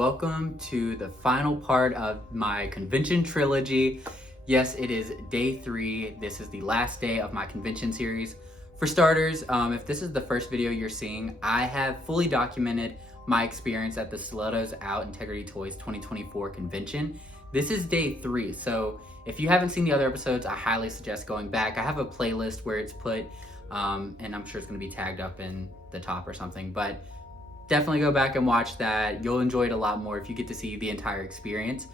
welcome to the final part of my convention trilogy. Yes, it is day 3. This is the last day of my convention series. For starters, if this is the first video you're seeing, I have fully documented my experience at the Stilettos Out Integrity Toys 2024 convention. This is day 3, so if you haven't seen the other episodes, I highly suggest going back. I have a playlist where it's put, and I'm sure it's going to be tagged up in the top or something, but definitely go back and watch that. You'll enjoy it a lot more if you get to see the entire experience.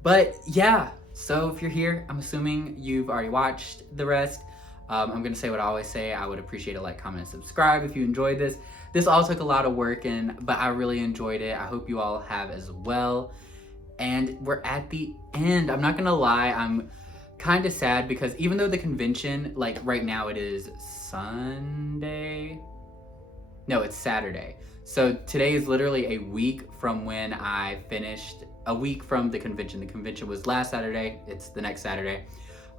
But yeah, so if you're here, I'm assuming you've already watched the rest. I'm gonna say what I always say. I would appreciate a like, comment, and subscribe if you enjoyed this. This all took a lot of work, but I really enjoyed it. I hope you all have as well. And we're at the end. I'm not gonna lie, I'm kind of sad because even though the convention, like right now it is Sunday. No, it's Saturday. So today is literally a week from when I finished, a week from the convention. The convention was last Saturday, it's the next Saturday.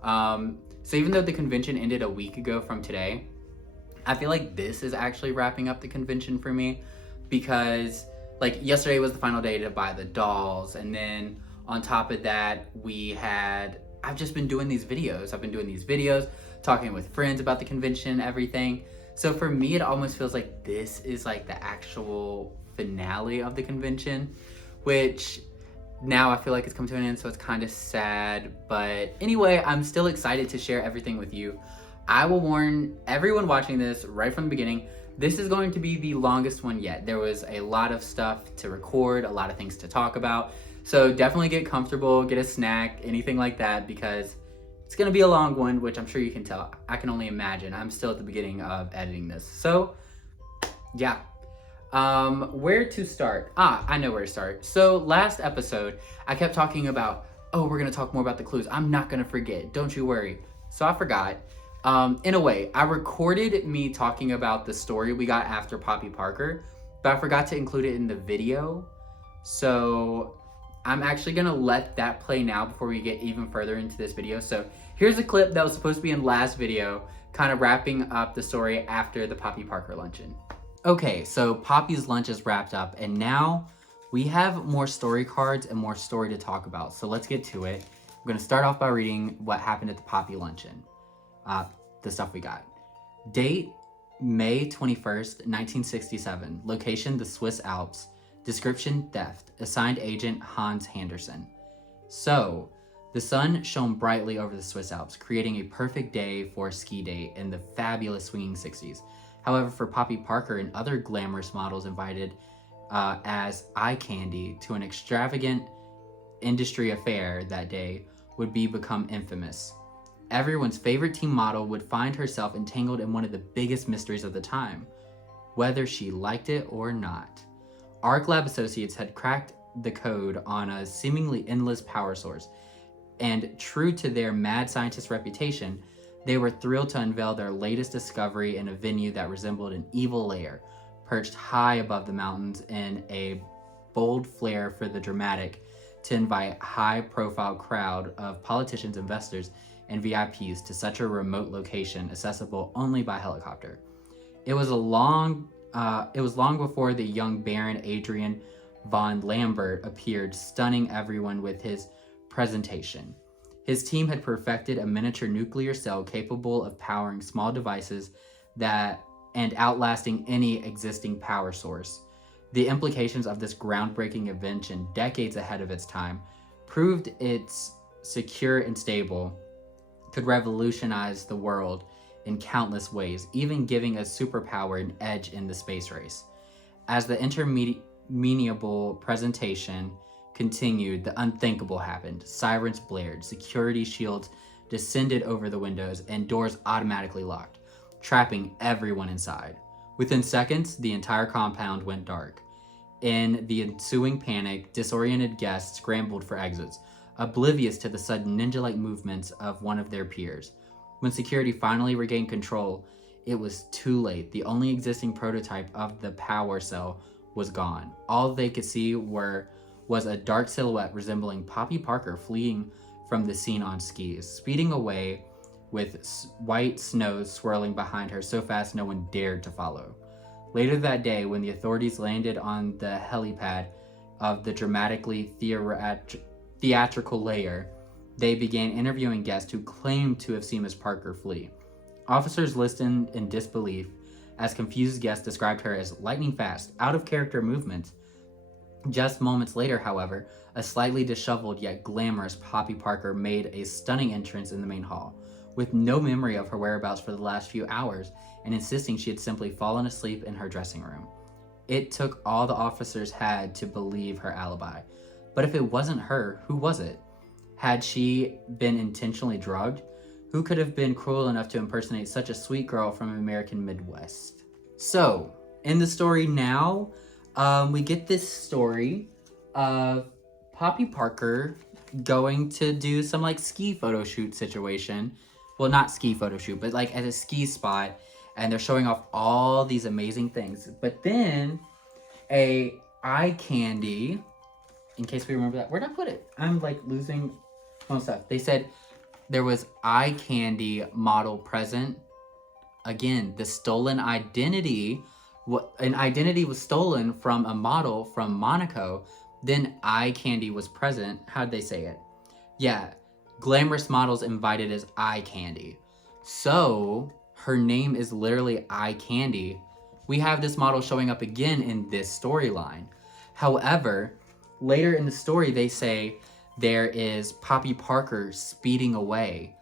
So even though the convention ended a week ago from today, I feel like this is actually wrapping up the convention for me because like yesterday was the final day to buy the dolls. And then on top of that, I've just been doing these videos. I've been doing these videos, talking with friends about the convention, everything. So for me, it almost feels like this is like the actual finale of the convention, which now I feel like it's come to an end, so it's kind of sad. But anyway, I'm still excited to share everything with you. I will warn everyone watching this right from the beginning, this is going to be the longest one yet. There was a lot of stuff to record, a lot of things to talk about. So definitely get comfortable, get a snack, anything like that, because it's gonna be a long one, which I'm sure you can tell. I can only imagine. I'm still at the beginning of editing this. So yeah, where to start? I know where to start. So last episode, I kept talking about, oh, we're gonna talk more about the clues. I'm not gonna forget, don't you worry. So I forgot. In a way, I recorded me talking about the story we got after Poppy Parker, but I forgot to include it in the video. So I'm actually gonna let that play now before we get even further into this video. So here's a clip that was supposed to be in last video, kind of wrapping up the story after the Poppy Parker luncheon. Okay, so Poppy's lunch is wrapped up, and now we have more story cards and more story to talk about. So let's get to it. I'm gonna start off by reading what happened at the Poppy luncheon. The stuff we got. Date, May 21st, 1967. Location, the Swiss Alps. Description, theft. Assigned agent, Hans Henderson. So, the sun shone brightly over the Swiss Alps, creating a perfect day for a ski date in the fabulous swinging 60s. However, for Poppy Parker and other glamorous models invited as eye candy to an extravagant industry affair that day would become infamous. Everyone's favorite teen model would find herself entangled in one of the biggest mysteries of the time, whether she liked it or not. Arc Lab Associates had cracked the code on a seemingly endless power source, and true to their mad scientist reputation, they were thrilled to unveil their latest discovery in a venue that resembled an evil lair, perched high above the mountains in a bold flair for the dramatic, to invite high-profile crowd of politicians, investors, and VIPs to such a remote location accessible only by helicopter. It was long before the young Baron Adrian von Lambert appeared, stunning everyone with his presentation. His team had perfected a miniature nuclear cell capable of powering small devices and outlasting any existing power source. The implications of this groundbreaking invention, decades ahead of its time, proved it's secure and stable, could revolutionize the world in countless ways, even giving a superpower an edge in the space race. As the interminable presentation continued, the unthinkable happened. Sirens blared, security shields descended over the windows, and doors automatically locked, trapping everyone inside. Within seconds, the entire compound went dark. In the ensuing panic, disoriented guests scrambled for exits, oblivious to the sudden ninja-like movements of one of their peers. When security finally regained control, it was too late. The only existing prototype of the power cell was gone. All they could see was a dark silhouette resembling Poppy Parker fleeing from the scene on skis, speeding away with white snow swirling behind her so fast no one dared to follow. Later that day, when the authorities landed on the helipad of the dramatically theatrical layer, they began interviewing guests who claimed to have seen Miss Parker flee. Officers listened in disbelief as confused guests described her as lightning fast, out of character movements. Just moments later, however, a slightly disheveled yet glamorous Poppy Parker made a stunning entrance in the main hall, with no memory of her whereabouts for the last few hours and insisting she had simply fallen asleep in her dressing room. It took all the officers had to believe her alibi. But if it wasn't her, who was it? Had she been intentionally drugged? Who could have been cruel enough to impersonate such a sweet girl from American Midwest? So, in the story now, we get this story of Poppy Parker going to do some like ski photo shoot situation. Well, not ski photo shoot, but like at a ski spot, and they're showing off all these amazing things. But then a eye candy, in case we remember that, where'd I put it? I'm like losing most stuff. They said there was eye candy model present. Again, the stolen identity, an identity was stolen from a model from Monaco. Then eye candy was present. How'd they say it? Yeah, glamorous models invited as eye candy. So her name is literally eye candy. We have this model showing up again in this storyline. However, later in the story, they say there is Poppy Parker speeding away.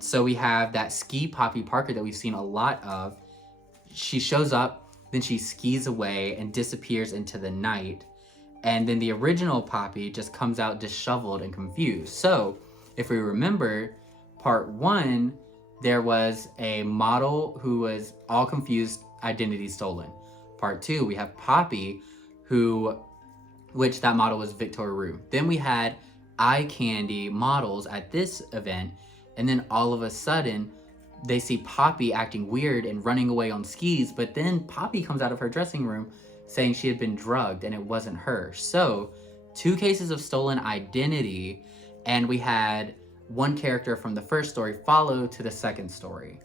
So we have that ski Poppy Parker that we've seen a lot of. She shows up, then she skis away and disappears into the night. And then the original Poppy just comes out disheveled and confused. So if we remember, part 1, there was a model who was all confused, identity stolen. Part 2, we have Poppy, which that model was Victor Roux. Then we had eye candy models at this event, and then all of a sudden, they see Poppy acting weird and running away on skis, but then Poppy comes out of her dressing room saying she had been drugged and it wasn't her. So 2 cases of stolen identity, and we had one character from the first story follow to the second story.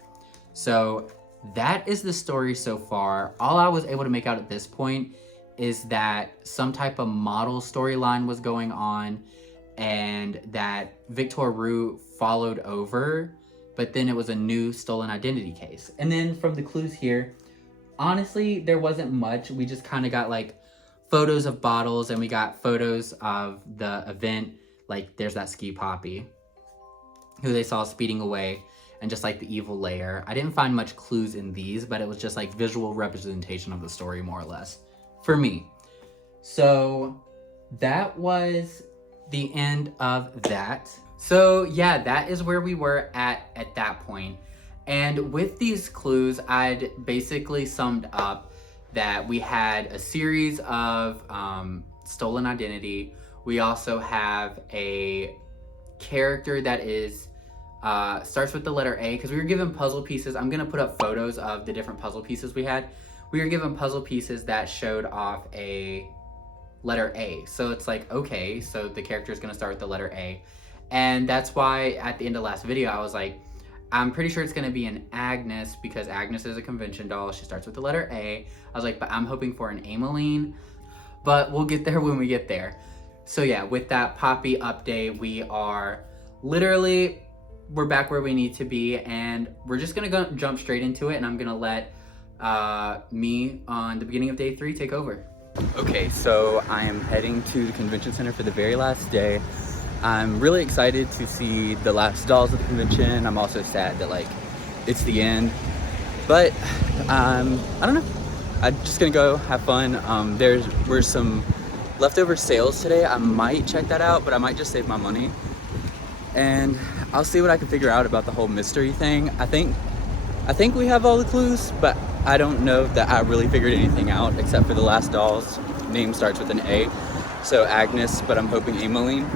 So that is the story so far. All I was able to make out at this point is that some type of model storyline was going on and that Victor Roux followed over, but then it was a new stolen identity case. And then from the clues here, honestly, there wasn't much. We just kind of got like photos of bottles and we got photos of the event. Like there's that ski Poppy who they saw speeding away, and just like the evil layer. I didn't find much clues in these, but it was just like visual representation of the story more or less for me. So that was the end of that. So yeah, that is where we were at that point. And with these clues, I'd basically summed up that we had a series of stolen identity. We also have a character that is starts with the letter A, because we were given puzzle pieces. I'm gonna put up photos of the different puzzle pieces we had. We were given puzzle pieces that showed off a letter A. So it's like, okay, so the character is gonna start with the letter A. And that's why at the end of last video, I was like, I'm pretty sure it's gonna be an Agnes, because Agnes is a convention doll. She starts with the letter A. I was like, but I'm hoping for an Ameline, but we'll get there when we get there. So yeah, with that Poppy update, we're back where we need to be, and we're just gonna jump straight into it, and I'm gonna let me on the beginning of day 3 take over. Okay, so I am heading to the convention center for the very last day. I'm really excited to see the last dolls of the convention. I'm also sad that like it's the end, but I don't know. I'm just gonna go have fun. There were some leftover sales today. I might check that out, but I might just save my money, and I'll see what I can figure out about the whole mystery thing. I think we have all the clues, but I don't know that I really figured anything out except for the last doll's name starts with an A, so Agnes, but I'm hoping Ameline.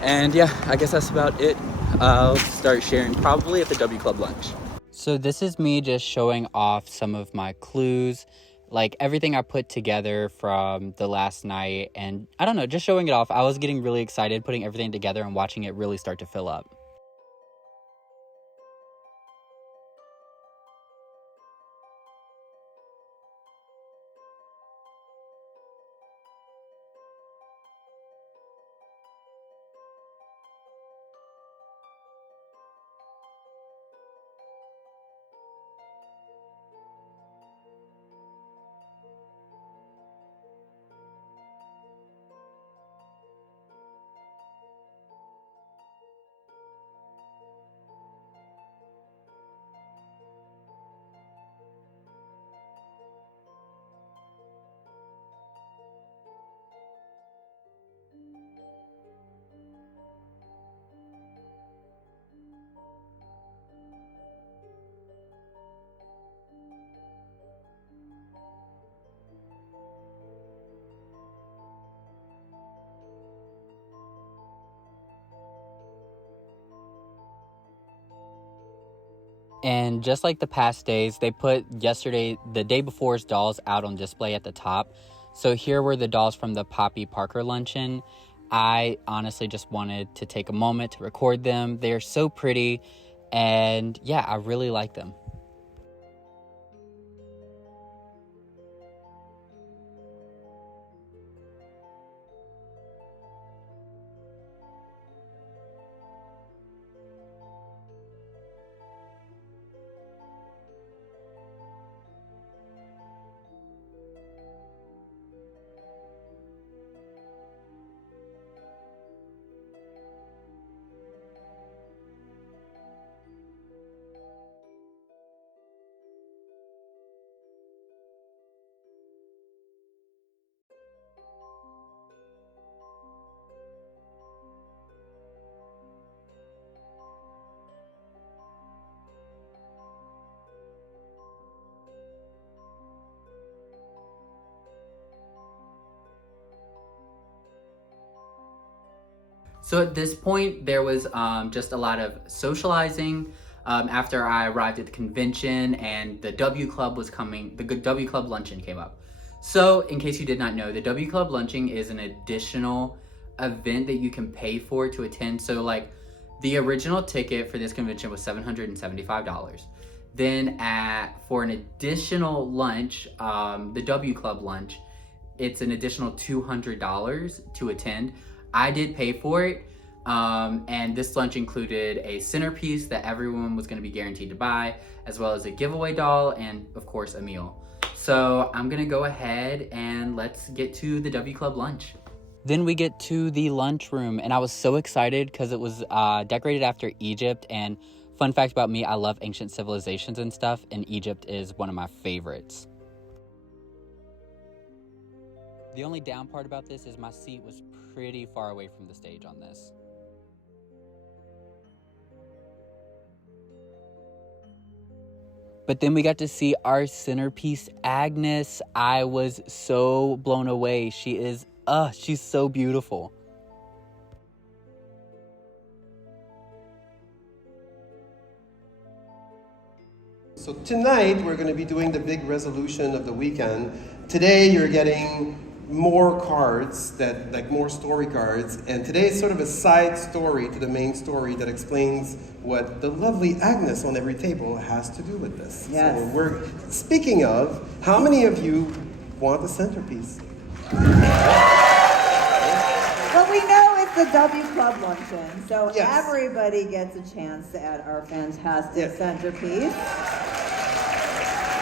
And yeah, I guess that's about it. I'll start sharing probably at the W Club lunch. So this is me just showing off some of my clues, like everything I put together from the last night, and I don't know, just showing it off. I was getting really excited putting everything together and watching it really start to fill up. And just like the past days, they put the day before's dolls out on display at the top. So here were the dolls from the Poppy Parker luncheon. I honestly just wanted to take a moment to record them. They are so pretty, and yeah, I really like them. So at this point, there was just a lot of socializing after I arrived at the convention, and the W Club was coming. The W Club luncheon came up. So in case you did not know, the W Club luncheon is an additional event that you can pay for to attend. So like the original ticket for this convention was $775. Then for an additional lunch, the W Club lunch, it's an additional $200 to attend. I did pay for it, and this lunch included a centerpiece that everyone was going to be guaranteed to buy, as well as a giveaway doll, and of course a meal. So I'm gonna go ahead and let's get to the W Club lunch. Then we get to the lunchroom, and I was so excited because it was decorated after Egypt. And fun fact about me, I love ancient civilizations and stuff, and Egypt is one of my favorites. The only down part about this is my seat was pretty far away from the stage on this. But then we got to see our centerpiece, Agnes. I was so blown away. She's so beautiful. So tonight we're going to be doing the big resolution of the weekend. Today you're getting more cards, more story cards, and today is sort of a side story to the main story that explains what the lovely Agnes on every table has to do with this. Yes. So speaking of, how many of you want a centerpiece? Well, we know it's the W Club luncheon, so Yes. everybody gets a chance at our fantastic centerpiece.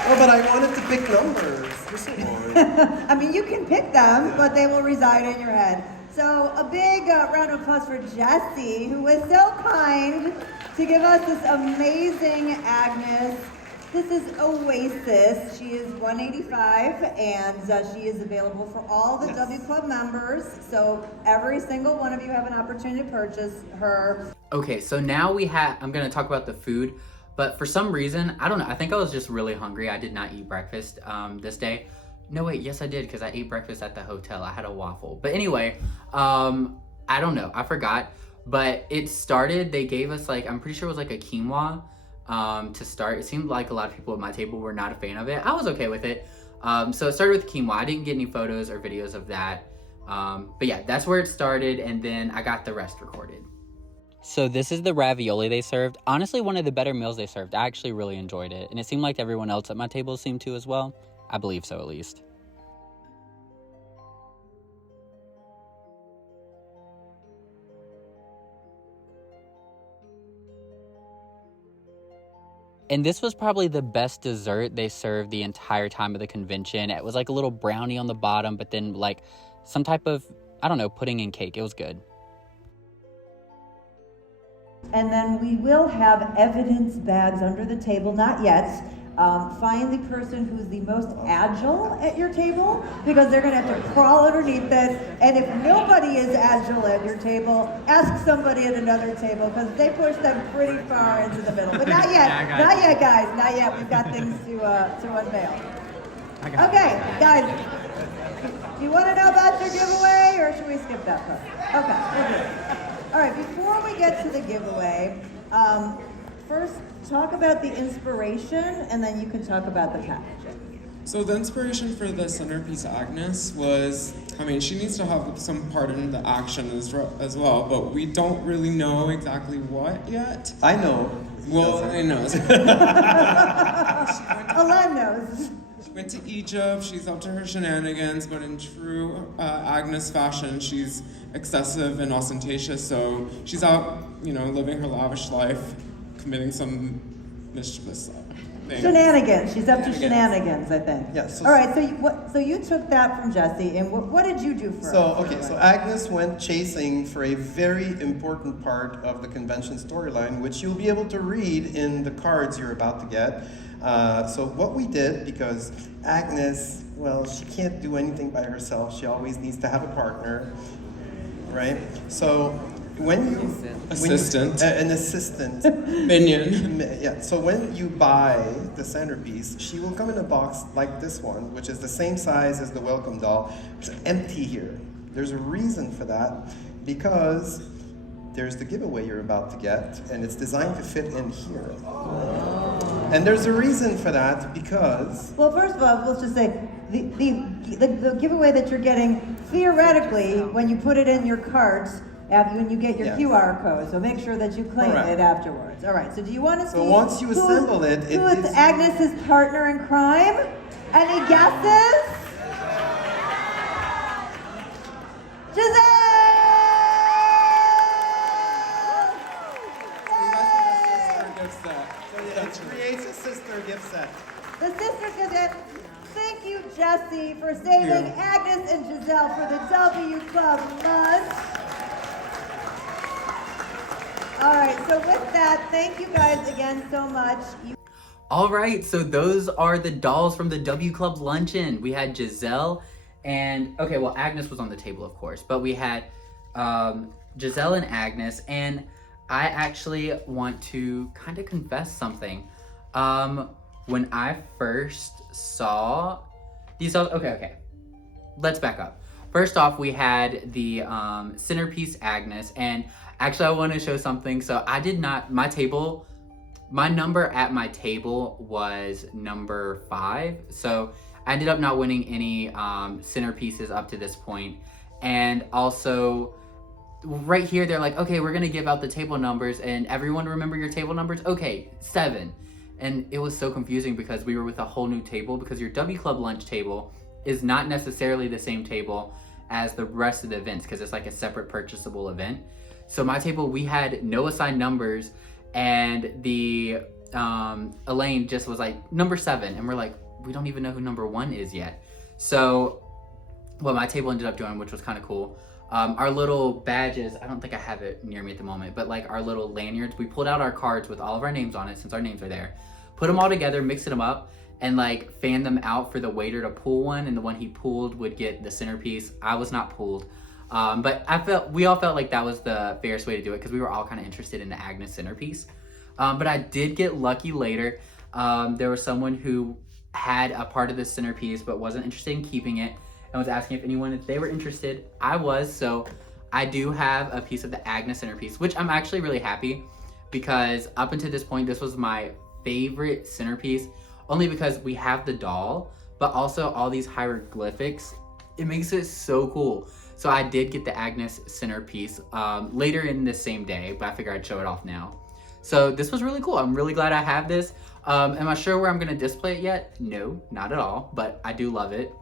Oh, but I wanted to pick numbers. You're so boring. I mean, you can pick them, but they will reside in your head. So a big round of applause for Jessie, who was so kind to give us this amazing Agnes. This is Oasis. She is 185, and she is available for all the W Club members. So every single one of you have an opportunity to purchase her. Okay, so now I'm gonna talk about the food, but for some reason, I don't know, I think I was just really hungry. I did not eat breakfast this day. No, wait, yes I did, because I ate breakfast at the hotel. I had a waffle. But anyway, I don't know, I forgot. But it started, they gave us I'm pretty sure it was a quinoa to start. It seemed like a lot of people at my table were not a fan of it. I was okay with it. So it started with quinoa. I didn't get any photos or videos of that. But yeah, that's where it started, and then I got the rest recorded. So this is the ravioli they served. Honestly, one of the better meals they served. I actually really enjoyed it, and it seemed like everyone else at my table seemed to as well. I believe so, at least. And this was probably the best dessert they served the entire time of the convention. It was a little brownie on the bottom, but then some type of, I don't know, pudding and cake. It was good. And then we will have evidence bags under the table, not yet. Find the person who's the most agile at your table, because they're gonna have to crawl underneath it. And if nobody is agile at your table, ask somebody at another table, because they push them pretty far into the middle. But not yet, not yet, guys, not yet. We've got things to unveil. Okay, guys, do you want to know about your giveaway, or should we skip that part? Okay, we'll do it. All right, before we get to the giveaway, first talk about the inspiration, and then you can talk about the packaging. So the inspiration for the centerpiece Agnes was, I mean, she needs to have some part in the action as well, but we don't really know exactly what yet. I know. Well, I know. Alain knows. She went to Egypt, she's up to her shenanigans, but in true Agnes fashion, she's excessive and ostentatious, so she's out, living her lavish life, committing some mischievous things. Shenanigans. She's up to shenanigans, I think. Yeah, so- All right. So you took that from Jesse, and what did you do for her? So Agnes went chasing for a very important part of the convention storyline, which you'll be able to read in the cards you're about to get. So what we did, because Agnes, well, she can't do anything by herself. She always needs to have a partner, right? So when you Assistant. an assistant. Minion. Yeah, so when you buy the centerpiece, she will come in a box like this one, which is the same size as the welcome doll. It's empty here. There's a reason for that, because there's the giveaway you're about to get, and it's designed to fit in here. And there's a reason for that, because... Well, first of all, let's just say the giveaway that you're getting, theoretically, when you put it in your cart, when you get your Yes. QR code, so make sure that you claim Correct. it afterwards. All right, so do you want to see So once you assemble it, who it is is- Agnes's partner in crime? Any guesses? Giselle! It creates a sister gift set. The sisters get it. Thank you, Jesse, for saving Agnes and Giselle for the W Club lunch. All right, so with that, thank you guys again so much. All right, so those are the dolls from the W Club luncheon. We had Giselle and, okay, well, Agnes was on the table, of course, but we had Giselle and Agnes, and I actually want to kind of confess something. When I first saw these dolls, okay, let's back up. First off, we had the centerpiece Agnes, and actually I want to show something. So I did not, my number at my table was number 5. So I ended up not winning any centerpieces up to this point. And also right here, they're like, okay, we're gonna give out the table numbers, and everyone remember your table numbers? Okay, 7. And it was so confusing because we were with a whole new table, because your W Club lunch table is not necessarily the same table as the rest of the events, because it's like a separate purchasable event. So my table, we had no assigned numbers, and the Elaine just was like number 7, and we're like, we don't even know who number 1 is yet. So what my table ended up doing, which was kind of cool, our little badges, I don't think I have it near me at the moment, but like our little lanyards, we pulled out our cards with all of our names on it, since our names are there, put them all together, mixed them up, and like fanned them out for the waiter to pull one, and the one he pulled would get the centerpiece. I was not pulled, but we all felt like that was the fairest way to do it, because we were all kind of interested in the Agnes centerpiece. But I did get lucky later. There was someone who had a part of the centerpiece but wasn't interested in keeping it, and was asking if they were interested. I was, so I do have a piece of the Agnes centerpiece, which I'm actually really happy, because up until this point, this was my favorite centerpiece, only because we have the doll, but also all these hieroglyphics. It makes it so cool. So I did get the Agnes centerpiece later in this same day, but I figured I'd show it off now. So this was really cool. I'm really glad I have this. Am I sure where I'm gonna display it yet? No, not at all, but I do love it.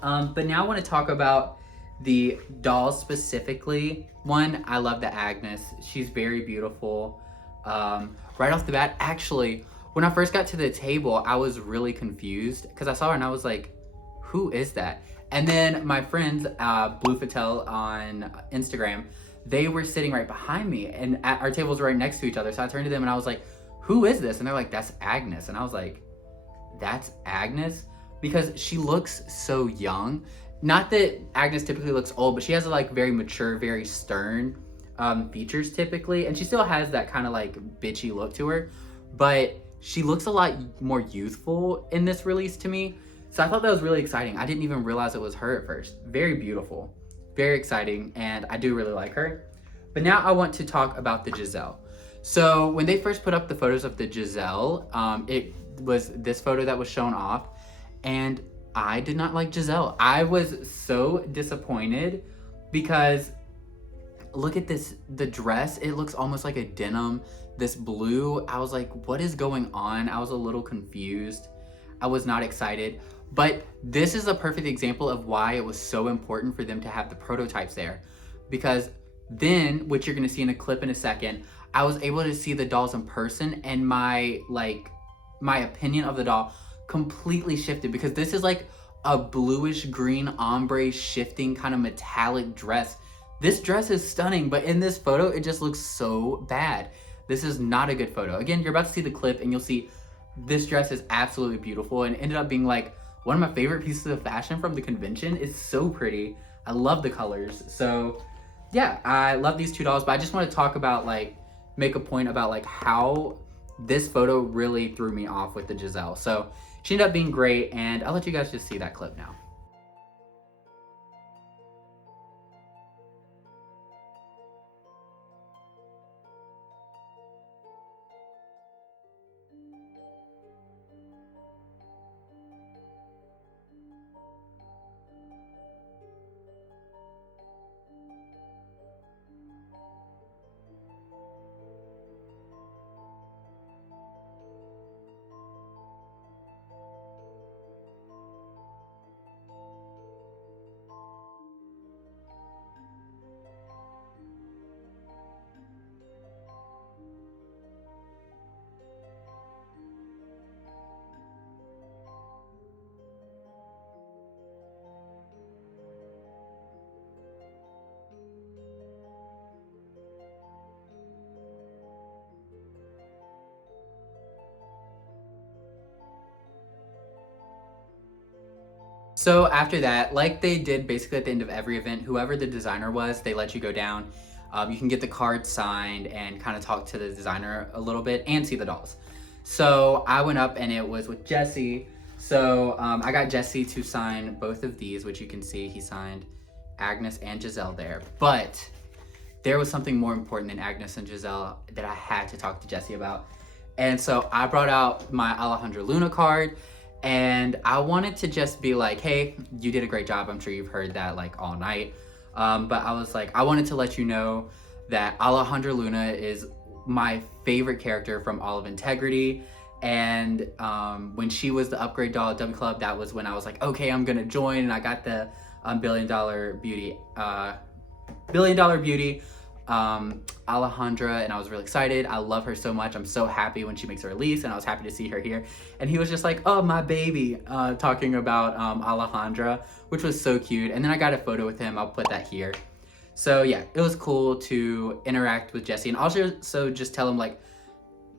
But now I want to talk about the dolls specifically. One, I love the Agnes. She's very beautiful. Right off the bat, actually, when I first got to the table, I was really confused, because I saw her and I was like, who is that? And then my friends, Blue Fattel on Instagram, they were sitting right behind me, and our tables were right next to each other. So I turned to them and I was like, who is this? And they're like, that's Agnes. And I was like, that's Agnes? Because she looks so young. Not that Agnes typically looks old, but she has a like very mature, very stern features typically, and she still has that kind of like bitchy look to her, but she looks a lot more youthful in this release to me. So I thought that was really exciting. I didn't even realize it was her at first. Very beautiful, very exciting, and I do really like her. But now I want to talk about the Giselle. So when they first put up the photos of the Giselle, it was this photo that was shown off, and I did not like Giselle. I was so disappointed because look at this, the dress, it looks almost like a denim. This blue, I was like, what is going on? I was a little confused. I was not excited. But this is a perfect example of why it was so important for them to have the prototypes there. Because then, which you're gonna see in a clip in a second, I was able to see the dolls in person, and my opinion of the doll completely shifted, because this is like a bluish green ombre shifting kind of metallic dress. This dress is stunning, but in this photo, it just looks so bad. This is not a good photo. Again, you're about to see the clip and you'll see this dress is absolutely beautiful and ended up being like one of my favorite pieces of fashion from the convention. It's so pretty. I love the colors. So yeah, I love these two dolls, but I just want to talk about make a point about how this photo really threw me off with the Giselle. So she ended up being great, and I'll let you guys just see that clip now. So after that, like they did basically at the end of every event, whoever the designer was, they let you go down. You can get the card signed and kind of talk to the designer a little bit and see the dolls. So I went up and it was with Jesse. So I got Jesse to sign both of these, which you can see he signed Agnes and Giselle there. But there was something more important than Agnes and Giselle that I had to talk to Jesse about. And so I brought out my Alejandra Luna card, and I wanted to just be like, hey, you did a great job. I'm sure you've heard that all night. But I was like, I wanted to let you know that Alejandra Luna is my favorite character from all of Integrity. And when she was the upgrade doll at W Club, that was when I was like, okay, I'm gonna join. And I got the Billion Dollar Beauty Alejandra, and I was really excited. I love her so much. I'm so happy when she makes a release, and I was happy to see her here. And he was just like, oh, my baby, talking about Alejandra, which was so cute. And then I got a photo with him. I'll put that here. So yeah, it was cool to interact with Jesse, and also just tell him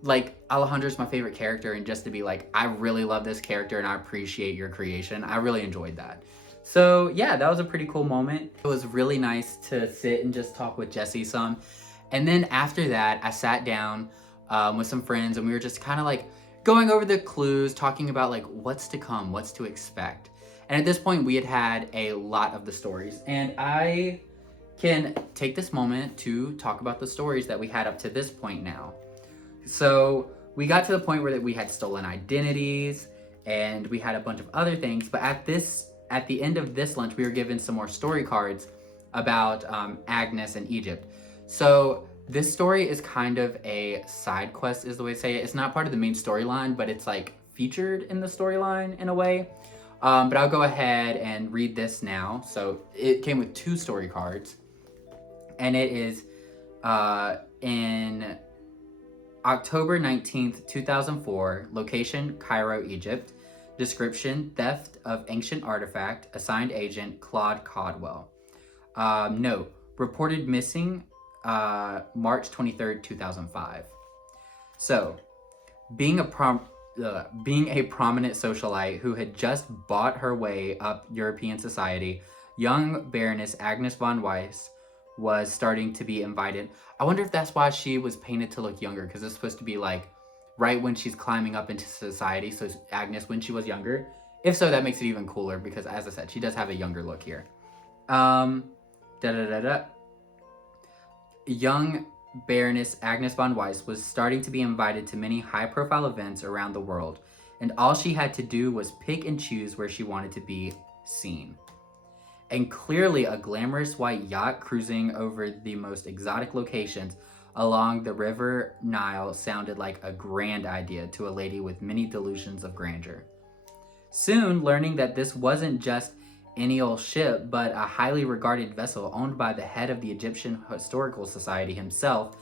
Alejandra's my favorite character, and just to be like, I really love this character and I appreciate your creation. I really enjoyed that. So yeah, that was a pretty cool moment. It was really nice to sit and just talk with Jesse some. And then after that, I sat down with some friends, and we were just kind of going over the clues, talking about what's to come, what's to expect. And at this point, we had a lot of the stories. And I can take this moment to talk about the stories that we had up to this point now. So we got to the point where we had stolen identities, and we had a bunch of other things. But at the end of this lunch, we were given some more story cards about Agnes and Egypt. So this story is kind of a side quest, is the way to say it. It's not part of the main storyline, but it's featured in the storyline in a way. But I'll go ahead and read this now. So it came with 2 story cards, and it is in October 19th, 2004, location Cairo, Egypt. Description: theft of ancient artifact. Assigned agent Claude Caldwell. Note: reported missing March 23rd, 2005. So, being a prominent socialite who had just bought her way up European society, young Baroness Agnes von Weiss was starting to be invited. I wonder if that's why she was painted to look younger, because it's supposed to be right when she's climbing up into society, so Agnes when she was younger. If so, that makes it even cooler, because as I said, she does have a younger look here. Young Baroness Agnes von Weiss was starting to be invited to many high-profile events around the world, and all she had to do was pick and choose where she wanted to be seen. And clearly a glamorous white yacht cruising over the most exotic locations along the River Nile sounded like a grand idea to a lady with many delusions of grandeur. Soon, learning that this wasn't just any old ship, but a highly regarded vessel owned by the head of the Egyptian Historical Society himself,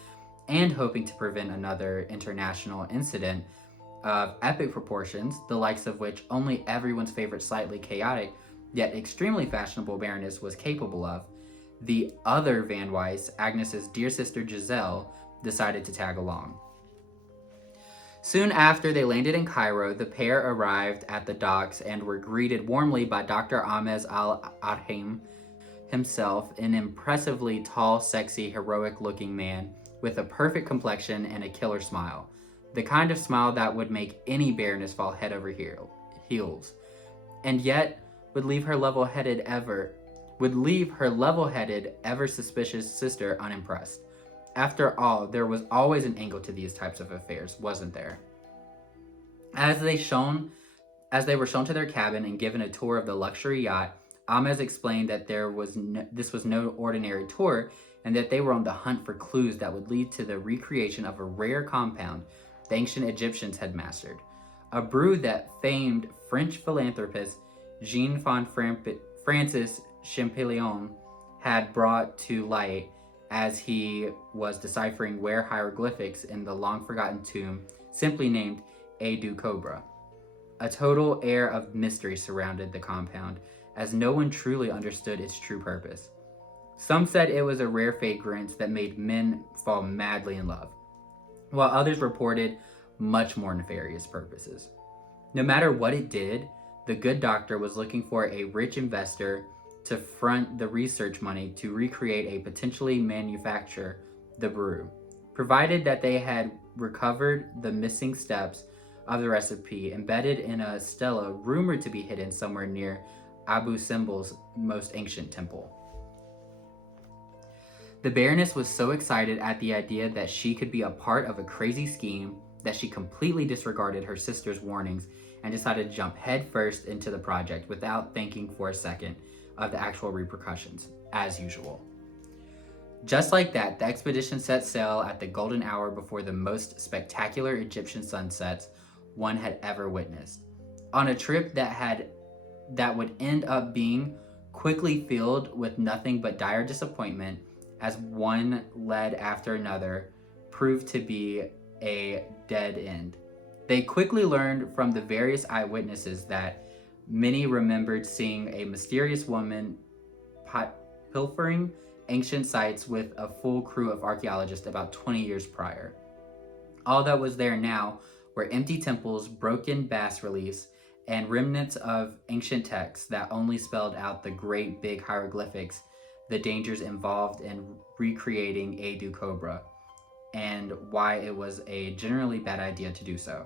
and hoping to prevent another international incident of epic proportions, the likes of which only everyone's favorite slightly chaotic yet extremely fashionable Baroness was capable of, the other Van Weiss, Agnes's dear sister Giselle, decided to tag along. Soon after they landed in Cairo, the pair arrived at the docks and were greeted warmly by Dr. Ahmes al-Adham himself, an impressively tall, sexy, heroic-looking man with a perfect complexion and a killer smile. The kind of smile that would make any Baroness fall head over heels, and yet would leave her level-headed, ever suspicious sister unimpressed. After all, there was always an angle to these types of affairs, wasn't there? As they were shown to their cabin and given a tour of the luxury yacht, Ahmes explained that this was no ordinary tour, and that they were on the hunt for clues that would lead to the recreation of a rare compound the ancient Egyptians had mastered, a brew that famed French philanthropist Jean Francis Champollion had brought to light as he was deciphering rare hieroglyphics in the long-forgotten tomb simply named Edu Cobra. A total air of mystery surrounded the compound, as no one truly understood its true purpose. Some said it was a rare fragrance that made men fall madly in love, while others reported much more nefarious purposes. No matter what it did, the good doctor was looking for a rich investor to front the research money to recreate a potentially manufacture the brew, provided that they had recovered the missing steps of the recipe embedded in a stela rumored to be hidden somewhere near Abu Simbel's most ancient temple. The Baroness was so excited at the idea that she could be a part of a crazy scheme that she completely disregarded her sister's warnings and decided to jump headfirst into the project without thinking for a second of the actual repercussions, as usual. Just like that, the expedition set sail at the golden hour before the most spectacular Egyptian sunsets one had ever witnessed, on a trip that would end up being quickly filled with nothing but dire disappointment, as one led after another proved to be a dead end. They quickly learned from the various eyewitnesses that many remembered seeing a mysterious woman pilfering ancient sites with a full crew of archaeologists about 20 years prior. All that was there now were empty temples, broken bas-reliefs, and remnants of ancient texts that only spelled out the great big hieroglyphics, the dangers involved in recreating Edu Cobra, and why it was a generally bad idea to do so.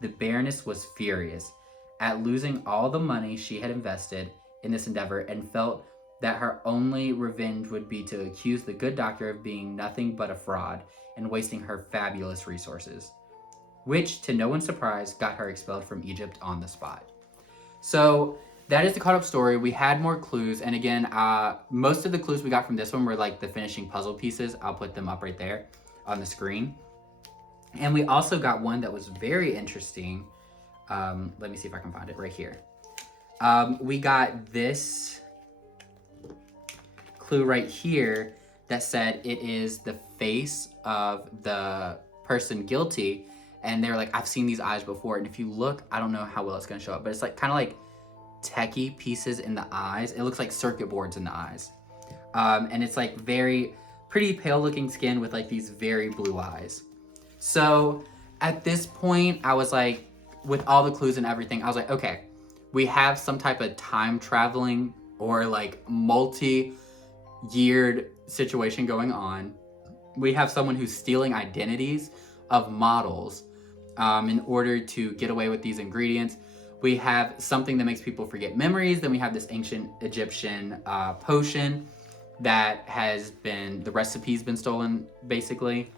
The Baroness was furious at losing all the money she had invested in this endeavor, and felt that her only revenge would be to accuse the good doctor of being nothing but a fraud and wasting her fabulous resources, which, to no one's surprise, got her expelled from Egypt on the spot. So that is the caught up story. We had more clues, and again, most of the clues we got from this one were like the finishing puzzle pieces. I'll put them up right there on the screen. And we also got one that was very interesting. Let me see if I can find it right here. We got this clue right here that said it is the face of the person guilty, and they're like, I've seen these eyes before. And if you look, I don't know how well it's gonna show up, but it's like kind of like techie pieces in the eyes. It looks like circuit boards in the eyes. And it's like very pretty pale looking skin with like these very blue eyes. So at this point, I was like, with all the clues and everything, I was like, okay, we have some type of time traveling or like multi-yeared situation going on. We have someone who's stealing identities of models in order to get away with these ingredients. We have something that makes people forget memories. Then we have this ancient Egyptian potion. that has been, the recipe's been stolen basically.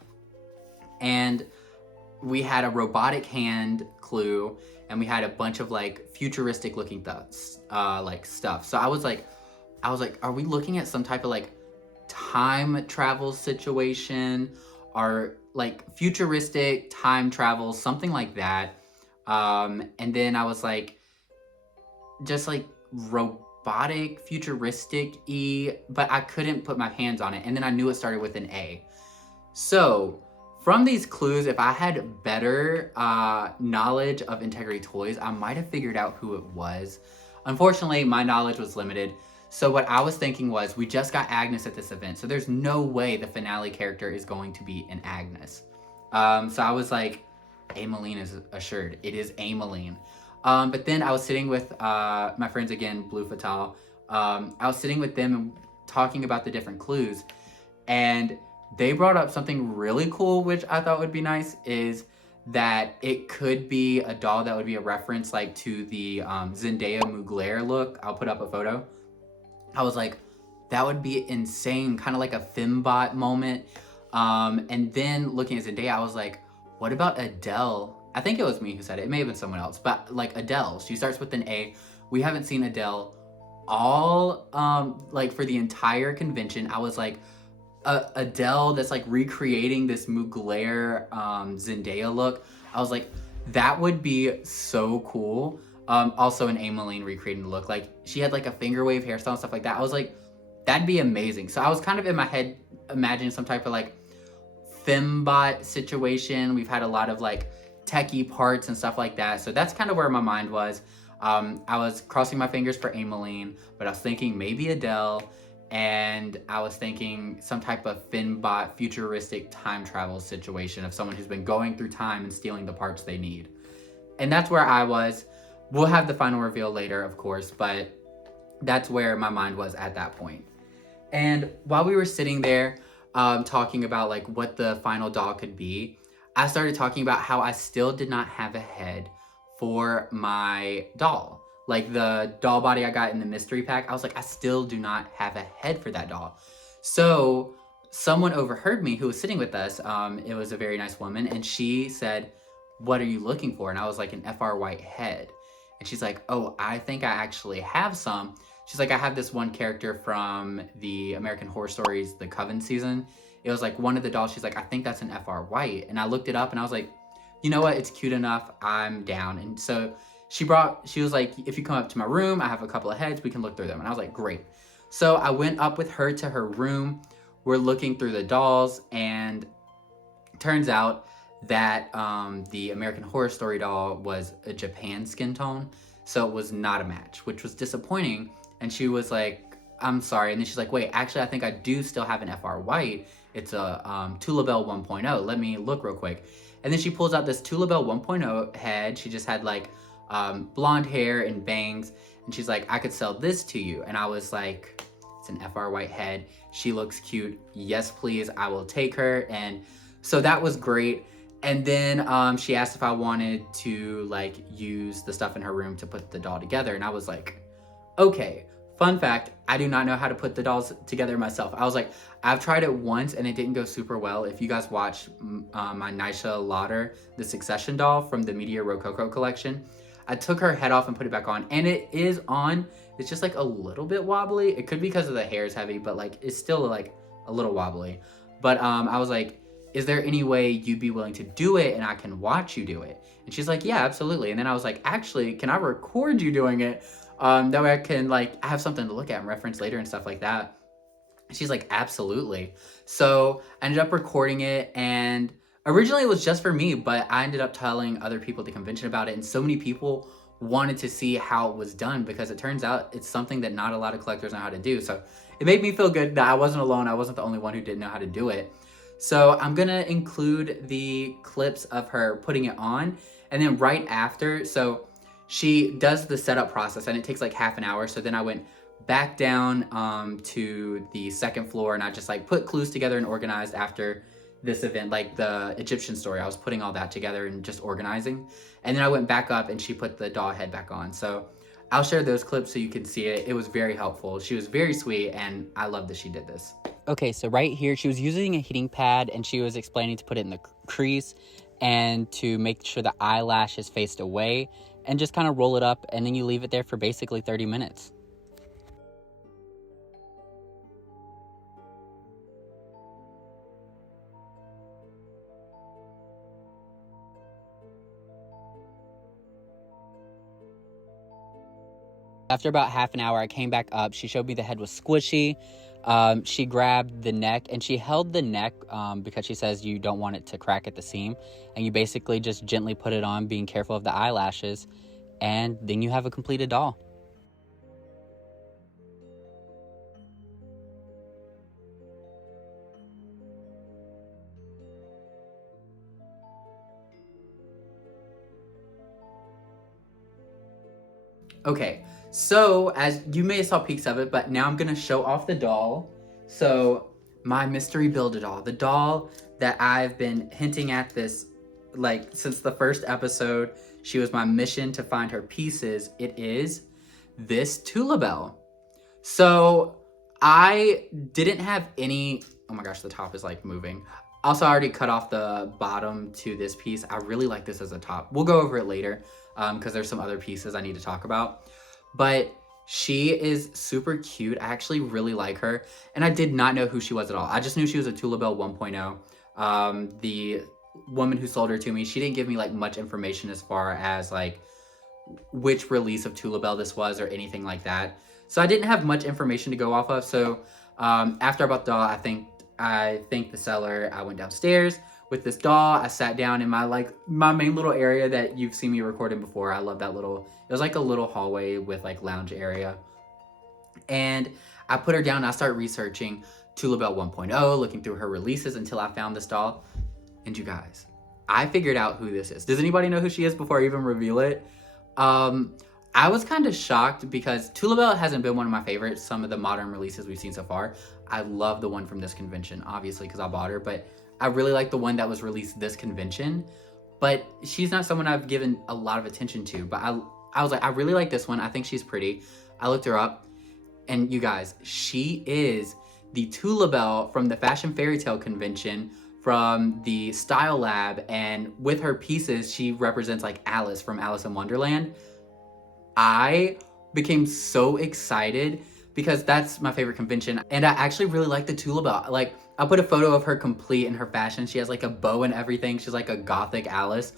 And we had a robotic hand clue, and we had a bunch of like futuristic looking like stuff. So I was like, are we looking at some type of like time travel situation, or like futuristic time travel, something like that? And then I was like, just like robotic, futuristic-y, but I couldn't put my hands on it. And then I knew it started with an A. So from these clues, if I had better knowledge of Integrity Toys, I might have figured out who it was. Unfortunately, my knowledge was limited. So what I was thinking was, we just got Agnes at this event, so there's no way the finale character is going to be an Agnes. So I was like, Ameline is assured. It is Ameline. But then I was sitting with my friends again, Blue Fatal. I was sitting with them and talking about the different clues, and they brought up something really cool, which I thought would be nice, is that it could be a doll that would be a reference like to the Zendaya Mugler look. I'll put up a photo. I was like, that would be insane, kind of like a Fembot moment. And then looking at Zendaya, I was like, what about Adele? I think it was me who said it. It may have been someone else, but like Adele, she starts with an A. We haven't seen Adele all like for the entire convention. I was like, Adele that's like recreating this Mugler Zendaya look. I was like, that would be so cool. Also an Ameline recreating the look. Like she had like a finger wave hairstyle and stuff like that. I was like, that'd be amazing. So I was kind of in my head imagining some type of like Fembot situation. We've had a lot of like techie parts and stuff like that. So that's kind of where my mind was. I was crossing my fingers for Ameline, but I was thinking maybe Adele, and I was thinking some type of Fembot futuristic time travel situation of someone who's been going through time and stealing the parts they need. And that's where I was. We'll have the final reveal later, of course, but that's where my mind was at that point. And while we were sitting there talking about like what the final doll could be, I started talking about how I still did not have a head for my doll. Like the doll body I got in the mystery pack, I was like, I still do not have a head for that doll. So someone overheard me who was sitting with us. It was a very nice woman, and she said, what are you looking for? And I was like, an FR White head. And she's like, oh, I think I actually have some. She's like, I have this one character from the American Horror Stories, the Coven season. It was like one of the dolls. She's like, I think that's an FR White. And I looked it up and I was like, you know what? It's cute enough. I'm down. And so she was like, if you come up to my room, I have a couple of heads. We can look through them. And I was like, great. So I went up with her to her room. We're looking through the dolls, and it turns out that the American Horror Story doll was a Japan skin tone. So it was not a match, which was disappointing. And she was like, I'm sorry. And then she's like, wait, actually, I think I do still have an FR White. It's a Tulabelle 1.0. Let me look real quick. And then she pulls out this Tulabelle 1.0 head. She just had like blonde hair and bangs. And she's like, I could sell this to you. And I was like, it's an FR White head. She looks cute. Yes, please. I will take her. And so that was great. And then she asked if I wanted to like use the stuff in her room to put the doll together. And I was like, okay. Fun fact, I do not know how to put the dolls together myself. I was like, I've tried it once and it didn't go super well. If you guys watch my Nisha Lauder, the Succession doll from the Media Rococo collection, I took her head off and put it back on, and it is on. It's just like a little bit wobbly. It could be because of the hair is heavy, but like it's still like a little wobbly. But I was like, is there any way you'd be willing to do it and I can watch you do it? And she's like, yeah, absolutely. And then I was like, actually, can I record you doing it? That way I can like have something to look at and reference later and stuff like that. She's like, absolutely. So I ended up recording it, and originally it was just for me, but I ended up telling other people at the convention about it, and so many people wanted to see how it was done because it turns out it's something that not a lot of collectors know how to do. So it made me feel good that I wasn't alone. I wasn't the only one who didn't know how to do it. So I'm gonna include the clips of her putting it on, and then right after, so she does the setup process and it takes like half an hour. So then I went back down to the second floor, and I just like put clues together and organized after this event, like the Egyptian story. I was putting all that together and just organizing. And then I went back up and she put the doll head back on. So I'll share those clips so you can see it. It was very helpful. She was very sweet, and I love that she did this. Okay, so right here, she was using a heating pad, and she was explaining to put it in the crease and to make sure the eyelash is faced away, and just kind of roll it up, and then you leave it there for basically 30 minutes. After about half an hour, I came back up. She showed me the head was squishy. She grabbed the neck, and she held the neck because she says you don't want it to crack at the seam. And you basically just gently put it on, being careful of the eyelashes. And then you have a completed doll. Okay, so as you may have saw peeks of it, but now I'm gonna show off the doll. So my mystery Build-A-Doll, the doll that I've been hinting at this like since the first episode. She was my mission to find her pieces. It is this Tula Bell. So I didn't have any, oh my gosh, the top is like moving. Also, I already cut off the bottom to this piece. I really like this as a top. We'll go over it later because there's some other pieces I need to talk about. But she is super cute. I actually really like her. And I did not know who she was at all. I just knew she was a Tula Bell 1.0. The woman who sold her to me, she didn't give me like much information as far as like which release of Tula Bell this was or anything like that. So I didn't have much information to go off of. So after I bought the doll, I thanked the seller. I went downstairs with this doll. I sat down in my main little area that you've seen me recording before. I love that little, it was like a little hallway with like lounge area. And I put her down and I started researching Tula Bell 1.0, looking through her releases until I found this doll. And you guys, I figured out who this is. Does anybody know who she is before I even reveal it? I was kind of shocked because Tula Bell hasn't been one of my favorites, some of the modern releases we've seen so far. I love the one from this convention, obviously, because I bought her, but I really like the one that was released this convention. But she's not someone I've given a lot of attention to, but I was like, I really like this one. I think she's pretty. I looked her up, and you guys, she is the Tula Bell from the Fashion Fairy Tale convention from the Style Lab, and with her pieces, she represents like Alice from Alice in Wonderland. I became so excited because that's my favorite convention, and I actually really like the Tula Bell. Like, I put a photo of her complete in her fashion. She has like a bow and everything. She's like a gothic Alice.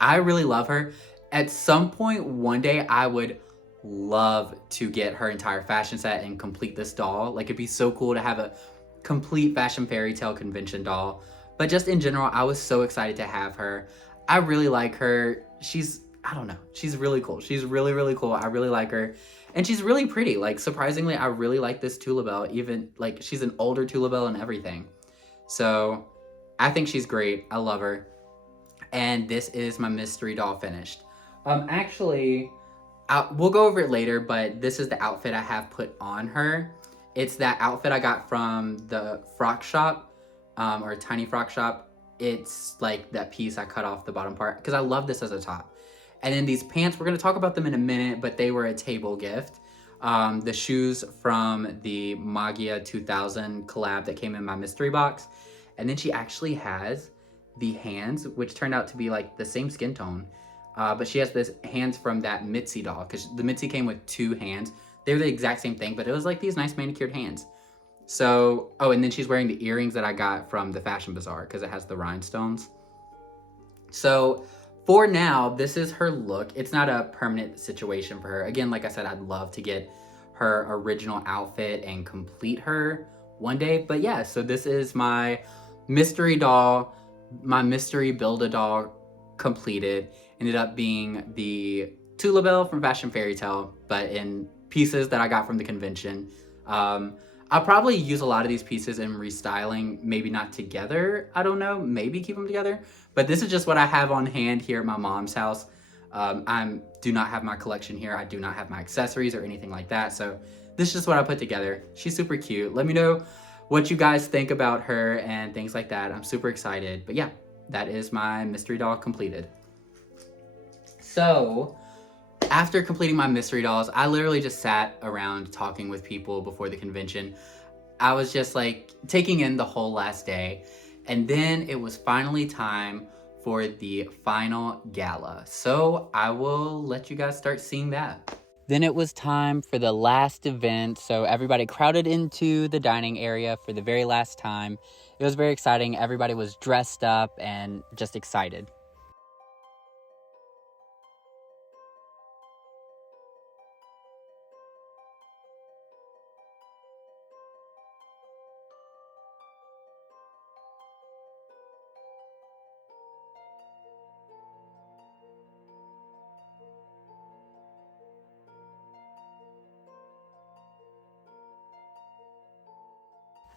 I really love her. At some point one day, I would love to get her entire fashion set and complete this doll. Like, it'd be so cool to have a complete Fashion Fairy Tale convention doll. But just in general, I was so excited to have her. I really like her. I don't know, she's really cool. She's really, really cool. I really like her. And she's really pretty. Like, surprisingly, I really like this Tula Bell. Even, like, she's an older Tula Bell and everything. So, I think she's great. I love her. And this is my mystery doll finished. Actually, we'll go over it later, but this is the outfit I have put on her. It's that outfit I got from the frock shop. Or Tiny Frock Shop. It's like that piece I cut off the bottom part because I love this as a top. And then these pants, we're going to talk about them in a minute, but they were a table gift. The shoes from the Magia 2000 collab that came in my mystery box. And then she actually has the hands, which turned out to be like the same skin tone. But she has this hands from that Mitzi doll because the Mitzi came with two hands. They were the exact same thing, but it was like these nice manicured hands. So, oh, and then she's wearing the earrings that I got from the Fashion Bazaar because it has the rhinestones. So, for now, this is her look. It's not a permanent situation for her. Again, like I said, I'd love to get her original outfit and complete her one day. But yeah, so this is my mystery doll, my mystery Build-A-Doll completed. Ended up being the Tula Bell from Fashion Fairy Tale, but in pieces that I got from the convention. I'll probably use a lot of these pieces in restyling, maybe not together, I don't know, maybe keep them together. But this is just what I have on hand here at my mom's house. I do not have my collection here. I do not have my accessories or anything like that. So this is just what I put together. She's super cute. Let me know what you guys think about her and things like that. I'm super excited. But yeah, that is my mystery doll completed. So after completing my mystery dolls, I literally just sat around talking with people before the convention. I was just like taking in the whole last day. And then it was finally time for the final gala. So I will let you guys start seeing that. Then it was time for the last event. So everybody crowded into the dining area for the very last time. It was very exciting. Everybody was dressed up and just excited.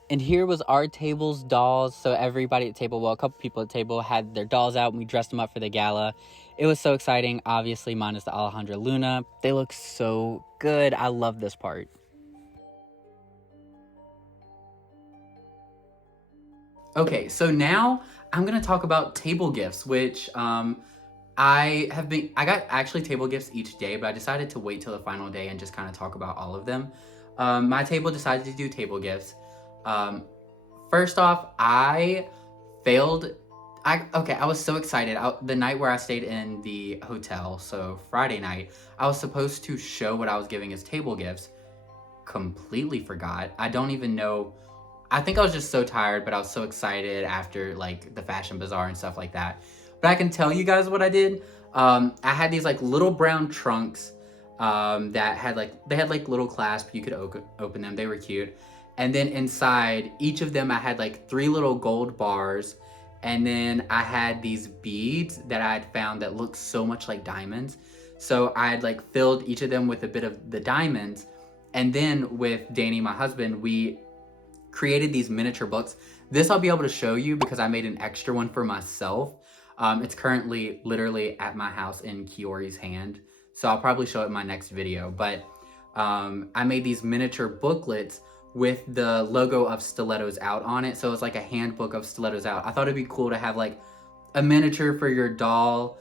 And here was our table's dolls. So everybody at the table, well, a couple people at the table had their dolls out and we dressed them up for the gala. It was so exciting. Obviously, mine is the Alejandra Luna. They look so good. I love this part. Okay, so now I'm gonna talk about table gifts, which I got actually table gifts each day, but I decided to wait till the final day and just kind of talk about all of them. My table decided to do table gifts. First off, I failed. I was so excited. The night where I stayed in the hotel, so Friday night, I was supposed to show what I was giving as table gifts. Completely forgot. I don't even know. I think I was just so tired, but I was so excited after like the fashion bazaar and stuff like that. But I can tell you guys what I did. I had these like little brown trunks that had like little clasps. You could open them. They were cute. And then inside each of them, I had like 3 little gold bars. And then I had these beads that I had found that looked so much like diamonds. So I had like filled each of them with a bit of the diamonds. And then with Danny, my husband, we created these miniature books. This I'll be able to show you because I made an extra one for myself. It's currently literally at my house in Kiori's hand. So I'll probably show it in my next video. But I made these miniature booklets with the logo of Stilettos Out on it. So it's like a handbook of Stilettos Out. I thought it'd be cool to have like a miniature for your doll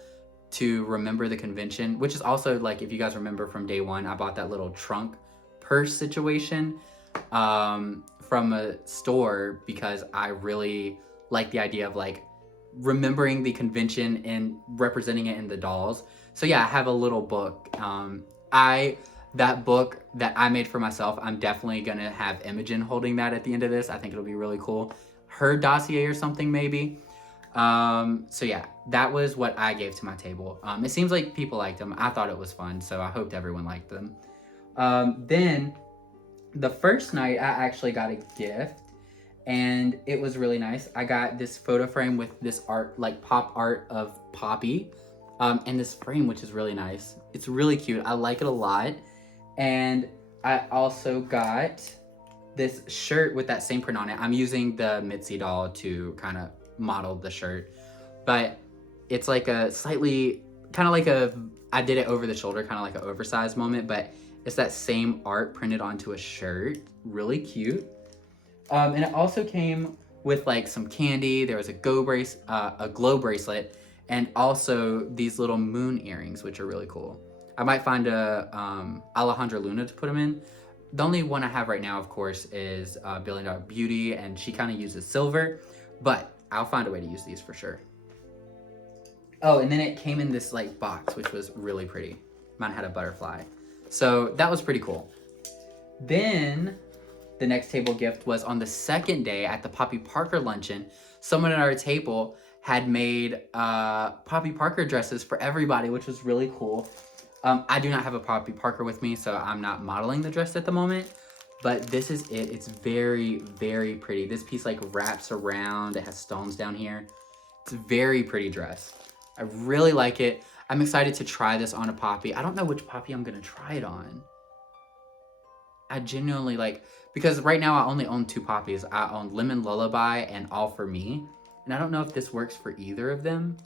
to remember the convention, which is also like, if you guys remember from day one, I bought that little trunk purse situation from a store because I really like the idea of like remembering the convention and representing it in the dolls. So yeah, I have a little book. That book that I made for myself, I'm definitely gonna have Imogen holding that at the end of this. I think it'll be really cool. Her dossier or something maybe. So yeah, that was what I gave to my table. It seems like people liked them. I thought it was fun, so I hoped everyone liked them. Then the first night I actually got a gift and it was really nice. I got this photo frame with this art, like pop art of Poppy, and this frame, which is really nice. It's really cute. I like it a lot. And I also got this shirt with that same print on it. I'm using the Mitzi doll to kind of model the shirt, but it's like a slightly, kind of like I did it over the shoulder, kind of like an oversized moment, but it's that same art printed onto a shirt. Really cute. And it also came with like some candy. There was a glow bracelet, and also these little moon earrings, which are really cool. I might find a Alejandra Luna to put them in. The only one I have right now, of course, is Billion Dollar Beauty, and she kind of uses silver, but I'll find a way to use these for sure. Oh, and then it came in this like box, which was really pretty. Mine had a butterfly. So that was pretty cool. Then the next table gift was on the second day at the Poppy Parker luncheon. Someone at our table had made Poppy Parker dresses for everybody, which was really cool. I do not have a Poppy Parker with me, so I'm not modeling the dress at the moment, but this is it. It's very, very pretty. This piece like wraps around. It has stones down here. It's a very pretty dress. I really like it. I'm excited to try this on a Poppy. I don't know which Poppy I'm gonna try it on. I genuinely like, because right now I only own 2 Poppies. I own Lemon Lullaby and All For Me. And I don't know if this works for either of them.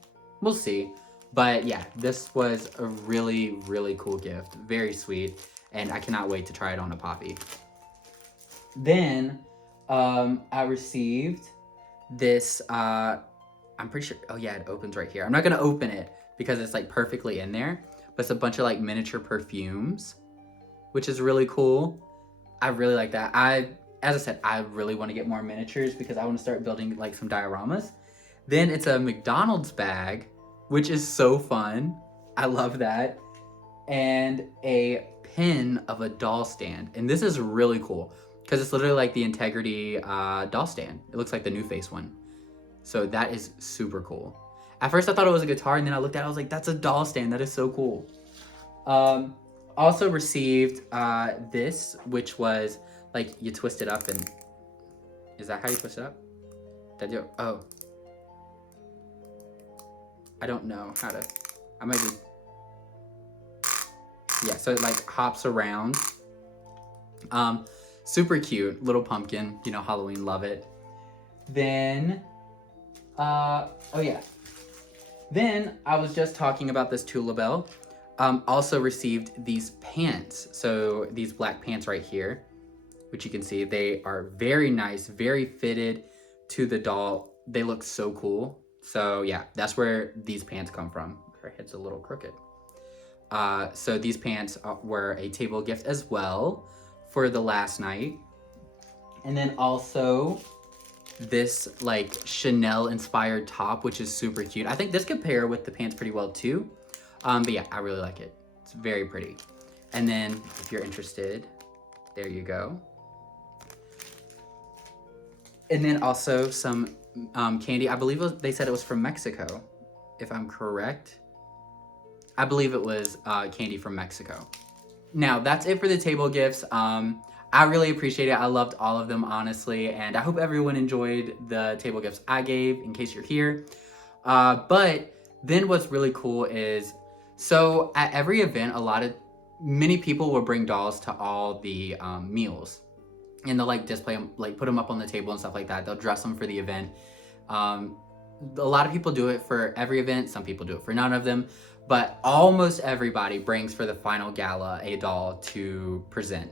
We'll see. But yeah, this was a really, really cool gift. Very sweet. And I cannot wait to try it on a Poppy. Then I received this, I'm pretty sure, oh yeah, it opens right here. I'm not gonna open it because it's like perfectly in there. but it's a bunch of like miniature perfumes, which is really cool. I really like that. As I said, I really want to get more miniatures because I want to start building like some dioramas. Then it's a McDonald's bag, which is so fun. I love that. And a pin of a doll stand. And this is really cool because it's literally like the Integrity doll stand. It looks like the New Face one. So that is super cool. At first I thought it was a guitar, and then I looked at it, I was like, that's a doll stand. That is so cool. Also received this, which was like you twist it up, and is that how you twist it up? Oh. I don't know how to, I might be, yeah, so it like hops around. Super cute, little pumpkin, you know, Halloween, love it. Then, oh yeah. Then I was just talking about this Tula Bell. Also received these pants. So these black pants right here, which you can see, they are very nice, very fitted to the doll. They look so cool. So yeah, that's where these pants come from. Her head's a little crooked. So these pants were a table gift as well for the last night. And then also this like Chanel inspired top, which is super cute. I think this could pair with the pants pretty well too. But yeah, I really like it. It's very pretty. And then if you're interested, there you go. And then also some candy. I believe they said it was from Mexico, if I'm correct. I believe it was candy from Mexico. Now, that's it for the table gifts. I really appreciate it. I loved all of them, honestly. And I hope everyone enjoyed the table gifts I gave, in case you're here. But then what's really cool is, so at every event, many people will bring dolls to all the meals. And they'll like display them, like put them up on the table and stuff like that. They'll dress them for the event. A lot of people do it for every event. Some people do it for none of them. But almost everybody brings for the final gala a doll to present.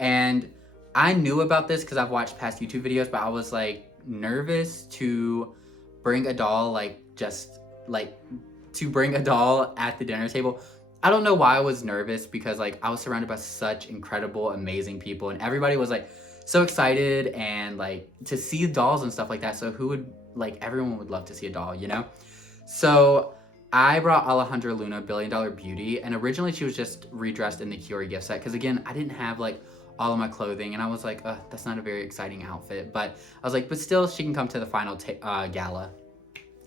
And I knew about this because I've watched past YouTube videos, but I was like nervous to bring a doll, to bring a doll at the dinner table. I don't know why I was nervous, because like I was surrounded by such incredible, amazing people, and everybody was like so excited and like to see dolls and stuff like that. So everyone would love to see a doll, you know? So I brought Alejandra Luna, $1 Billion Beauty, and originally she was just redressed in the Kiori gift set because again, I didn't have like all of my clothing, and I was like, that's not a very exciting outfit. But I was like, but still, she can come to the final gala.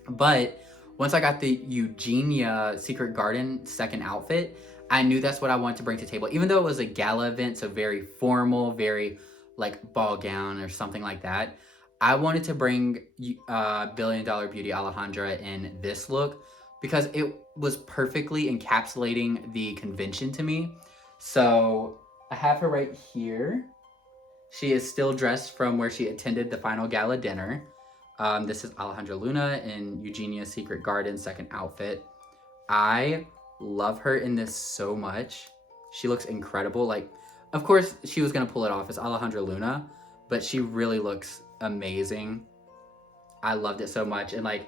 But once I got the Eugenia Secret Garden second outfit, I knew that's what I wanted to bring to the table. Even though it was a gala event, so very formal, very like ball gown or something like that, I wanted to bring $1 Billion Beauty Alejandra in this look because it was perfectly encapsulating the convention to me. So I have her right here. She is still dressed from where she attended the final gala dinner. This is Alejandra Luna in Eugenia's Secret Garden second outfit. I love her in this so much. She looks incredible. Like, of course, she was gonna pull it off as Alejandra Luna, but she really looks amazing. I loved it so much. And like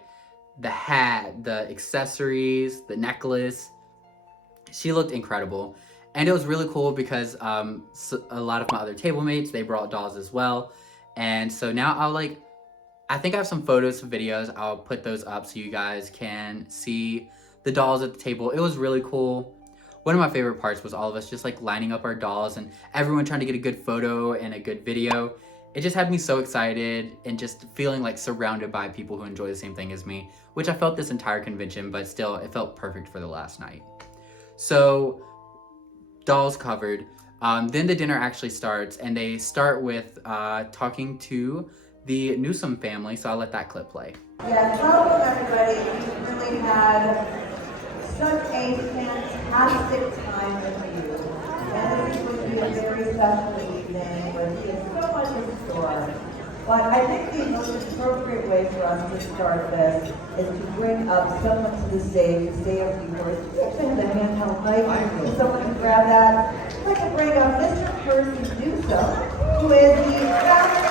the hat, the accessories, the necklace, she looked incredible. And it was really cool because a lot of my other table mates, they brought dolls as well. And so now I think I have some photos, some videos. I'll put those up so you guys can see the dolls at the table. It was really cool. One of my favorite parts was all of us just like lining up our dolls and everyone trying to get a good photo and a good video. It just had me so excited and just feeling like surrounded by people who enjoy the same thing as me, which I felt this entire convention, but still it felt perfect for the last night. So dolls covered. Then the dinner actually starts, and they start with talking to the Newsom family, so I'll let that clip play. Yes, welcome everybody. We really had such a fantastic time with you. And this is going to be a very special evening where we have so much in store. But I think the most appropriate way for us to start this is to bring up someone to the stage to say a few words. Do you actually have a handheld mic? Can someone can grab that? I'd like to bring up Mr. Percy Newsom, who is the founder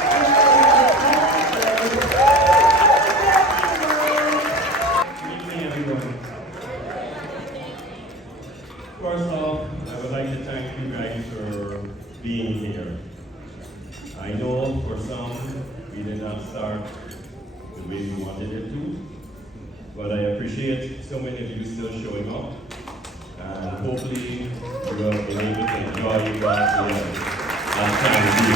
appreciate so many of you still showing up. And hopefully you will be able to enjoy God's time with you.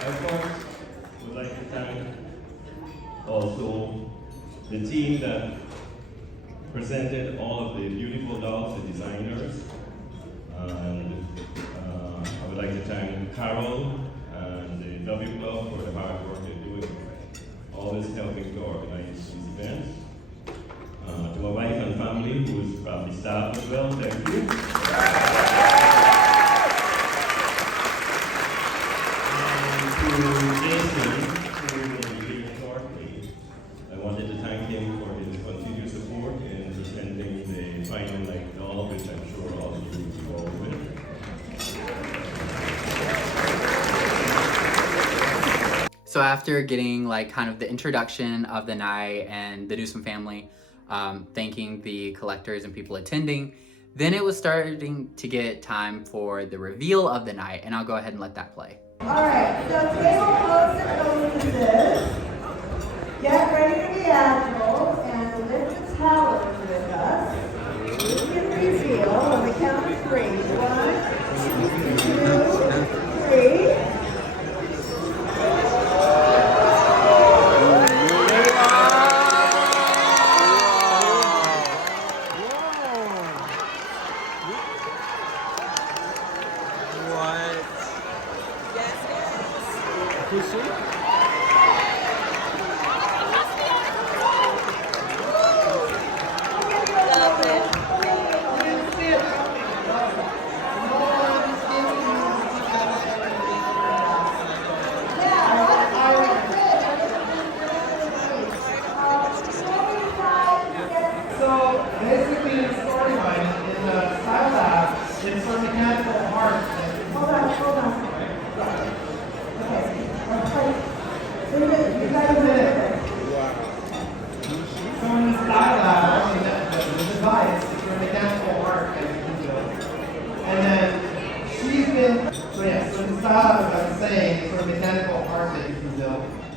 I first would like to thank also the team that presented all of the beautiful dolls, the designers. And I would like to thank Carol and the W Club for the hard work they're doing, always helping to organize these events. To my wife and family, who is probably staff as well, thank you. And to Jason, who will be here shortly, I wanted to thank him for his continued support in presenting the final night doll, which I'm sure all of you will go with. So after getting like kind of the introduction of the night and the Newsom family, thanking the collectors and people attending, then it was starting to get time for the reveal of the night, and I'll go ahead and let that play. All right, so table pose and hostesses, get ready to be agile and lift the towers with us. You can reveal on the count of 3. 1, 2, 3.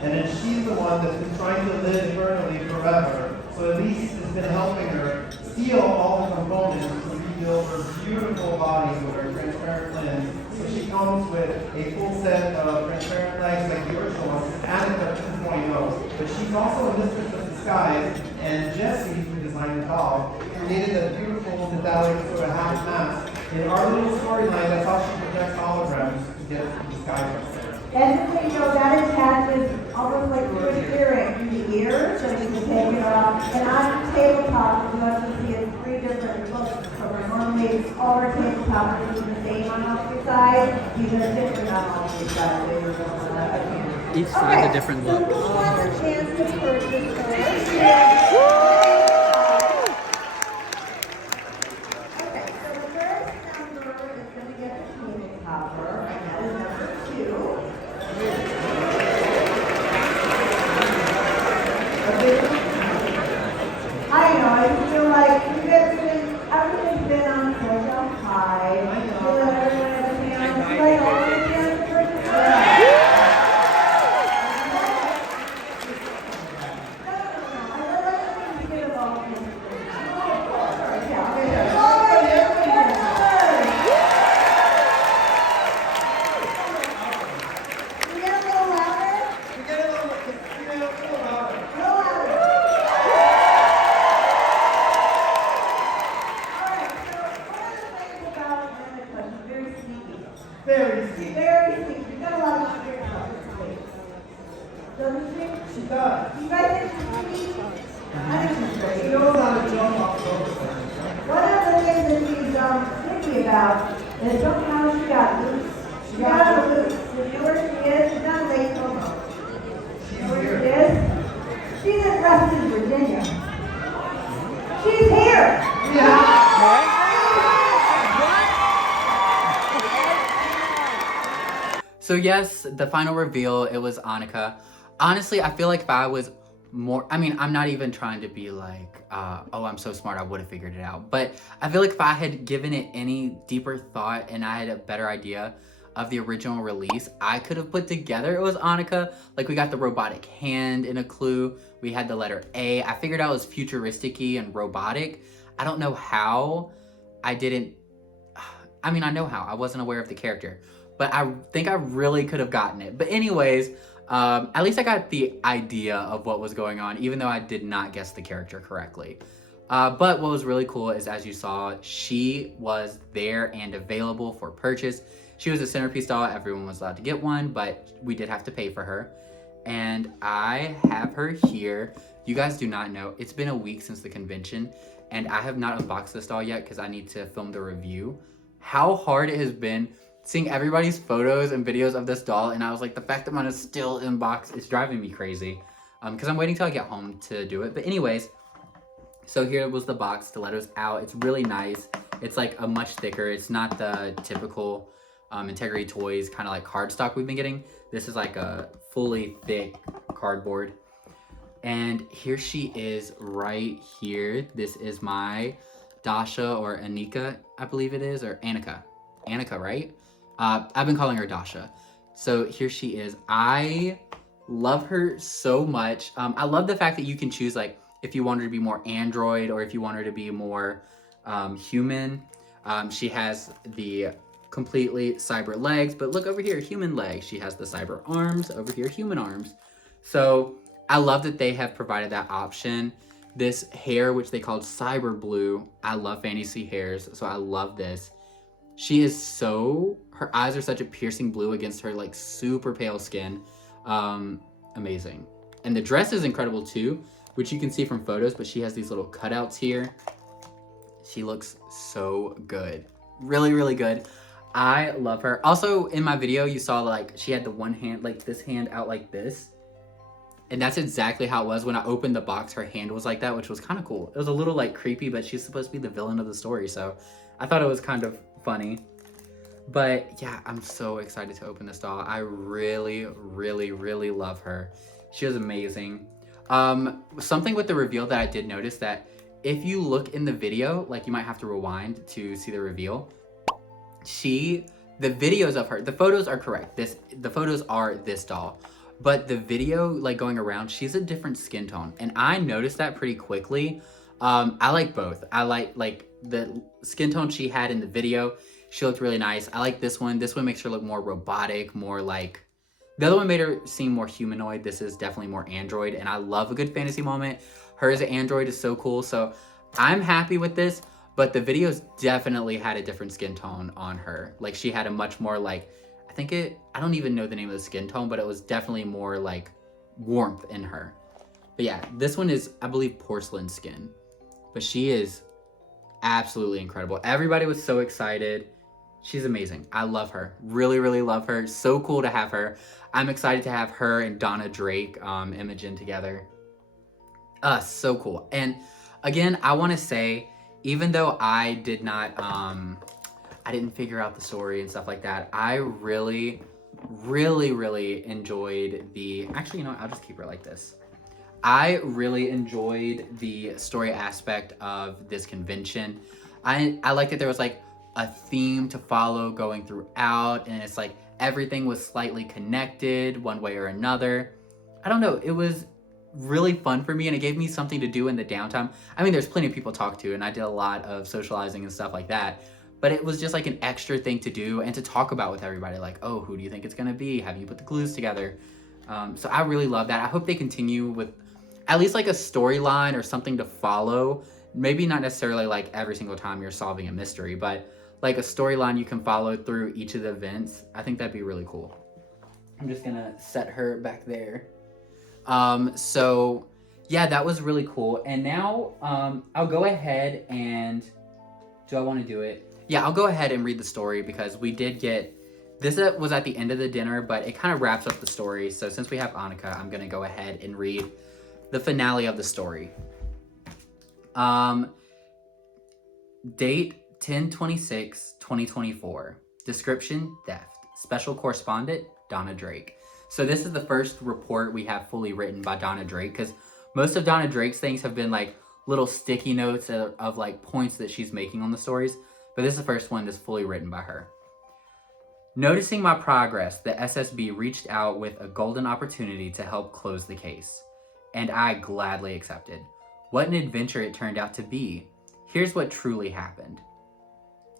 And then she's the one that's been trying to live eternally forever. So at least it's been helping her steal all the components to rebuild her beautiful body with her transparent lens. So she comes with a full set of transparent legs like the original ones and a 2.0. But she's also a mistress of disguise, and Jesse, who designed the doll, created a beautiful metallic sort of half mask. In our little storyline, that's how she projects holograms to get disguise herself. And so, you know, that attaches almost like to an earring in the ear, so you can take it off. And on the tabletop, you also see it's 3 different looks. So we're normally all our tabletops are the same on all 3 sides. These are different on all 3 sides. They were going on Each side's a different look. So who wants a chance to purchase first? Okay, so the first number is going to get the table topper, and that is number 2. I know, I feel like everything's been on such a high. I feel like everyone has a chance, like all the chance to purchase it. Very sweet. Very sweet. You've got a lot of experience on this place. Doesn't she? She does. You guys think she's sweet? I think she's great. She knows how to jump off the rope. One of the things that she's thinking about is somehow she got loose. She got loose. You know where she is? She's not late no more. You know where she is? She's at Reston, Virginia. She's here! Yeah. So yes, the final reveal, it was Annika. Honestly, I feel like if I was more, I mean, I'm not even trying to be like, oh, I'm so smart, I would have figured it out. But I feel like if I had given it any deeper thought and I had a better idea, of the original release, I could have put together it was Annika. Like, we got the robotic hand in a clue. We had the letter A. I figured out it was futuristic-y and robotic. I don't know how I didn't... I mean, I know how. I wasn't aware of the character. But I think I really could have gotten it. But anyways, at least I got the idea of what was going on, even though I did not guess the character correctly. But what was really cool is, as you saw, she was there and available for purchase. She was a centerpiece doll. Everyone was allowed to get one, but we did have to pay for her. And I have her here. You guys do not know, it's been a week since the convention, and I have not unboxed this doll yet because I need to film the review. How hard it has been seeing everybody's photos and videos of this doll, and I was like, the fact that mine is still in box is driving me crazy. Because I'm waiting till I get home to do it. But anyways, so here was the box. Stilettos out. It's really nice. It's like a much thicker. It's not the typical Integrity Toys kind of like cardstock we've been getting. This is like a fully thick cardboard. And here she is right here. This is my Dasha, or Anika, I believe it is, or Annika. Annika, right? I've been calling her Dasha. So here she is. I love her so much. I love the fact that you can choose, like, if you want her to be more android or if you want her to be more human. She has the completely cyber legs, but look over here, human legs. She has the cyber arms, over here, human arms. So I love that they have provided that option. This hair, which they called cyber blue, I love fantasy hairs, so I love this. She is so, her eyes are such a piercing blue against her like super pale skin. Amazing. And the dress is incredible too, which you can see from photos, but she has these little cutouts here. She looks so good. Really, really good. I love her. Also, in my video, you saw like she had the one hand, like this hand out like this. And that's exactly how it was. When I opened the box, her hand was like that, which was kind of cool. It was a little like creepy, but she's supposed to be the villain of the story. So I thought it was kind of funny. But yeah, I'm so excited to open this doll. I really, really, really love her. She was amazing. Something with the reveal that I did notice, that if you look in the video, like you might have to rewind to see the reveal. The videos of her, the photos are correct. The photos are this doll. But the video, like going around, she's a different skin tone. And I noticed that pretty quickly. I like both. I like the skin tone she had in the video. She looked really nice. I like this one. This one makes her look more robotic, more like... The other one made her seem more humanoid. This is definitely more android. And I love a good fantasy moment. Her as an android is so cool. So I'm happy with this. But the videos definitely had a different skin tone on her. Like, she had a much more like... I don't even know the name of the skin tone, but it was definitely more like warmth in her. But yeah, this one is, I believe, porcelain skin. But she is absolutely incredible. Everybody was so excited. She's amazing. I love her. Really, really love her. So cool to have her. I'm excited to have her and Donna Drake Imogen together. So cool. And again, I want to say, even though I did not... I didn't figure out the story and stuff like that, I really, really, really enjoyed the... Actually, you know what? I'll just keep her like this. I really enjoyed the story aspect of this convention. I like that there was like a theme to follow going throughout, and it's like everything was slightly connected one way or another. I don't know, it was really fun for me, and it gave me something to do in the downtime. I mean, there's plenty of people to talk to, and I did a lot of socializing and stuff like that. But it was just like an extra thing to do and to talk about with everybody. Like, oh, who do you think it's gonna be? Have you put the clues together? So I really love that. I hope they continue with at least like a storyline or something to follow. Maybe not necessarily like every single time you're solving a mystery, but like a storyline you can follow through each of the events. I think that'd be really cool. I'm just gonna set her back there. So yeah, that was really cool. And now I'll go ahead and... Do I want to do it? Yeah, I'll go ahead and read the story, because we did get... This was at the end of the dinner, but it kind of wraps up the story. So since we have Annika, I'm going to go ahead and read the finale of the story. Date 10/26/2024. Description, theft. Special correspondent, Donna Drake. So this is the first report we have fully written by Donna Drake, because most of Donna Drake's things have been like little sticky notes of like points that she's making on the stories. But this is the first one that's fully written by her. Noticing my progress, the SSB reached out with a golden opportunity to help close the case, and I gladly accepted. What an adventure it turned out to be. Here's what truly happened.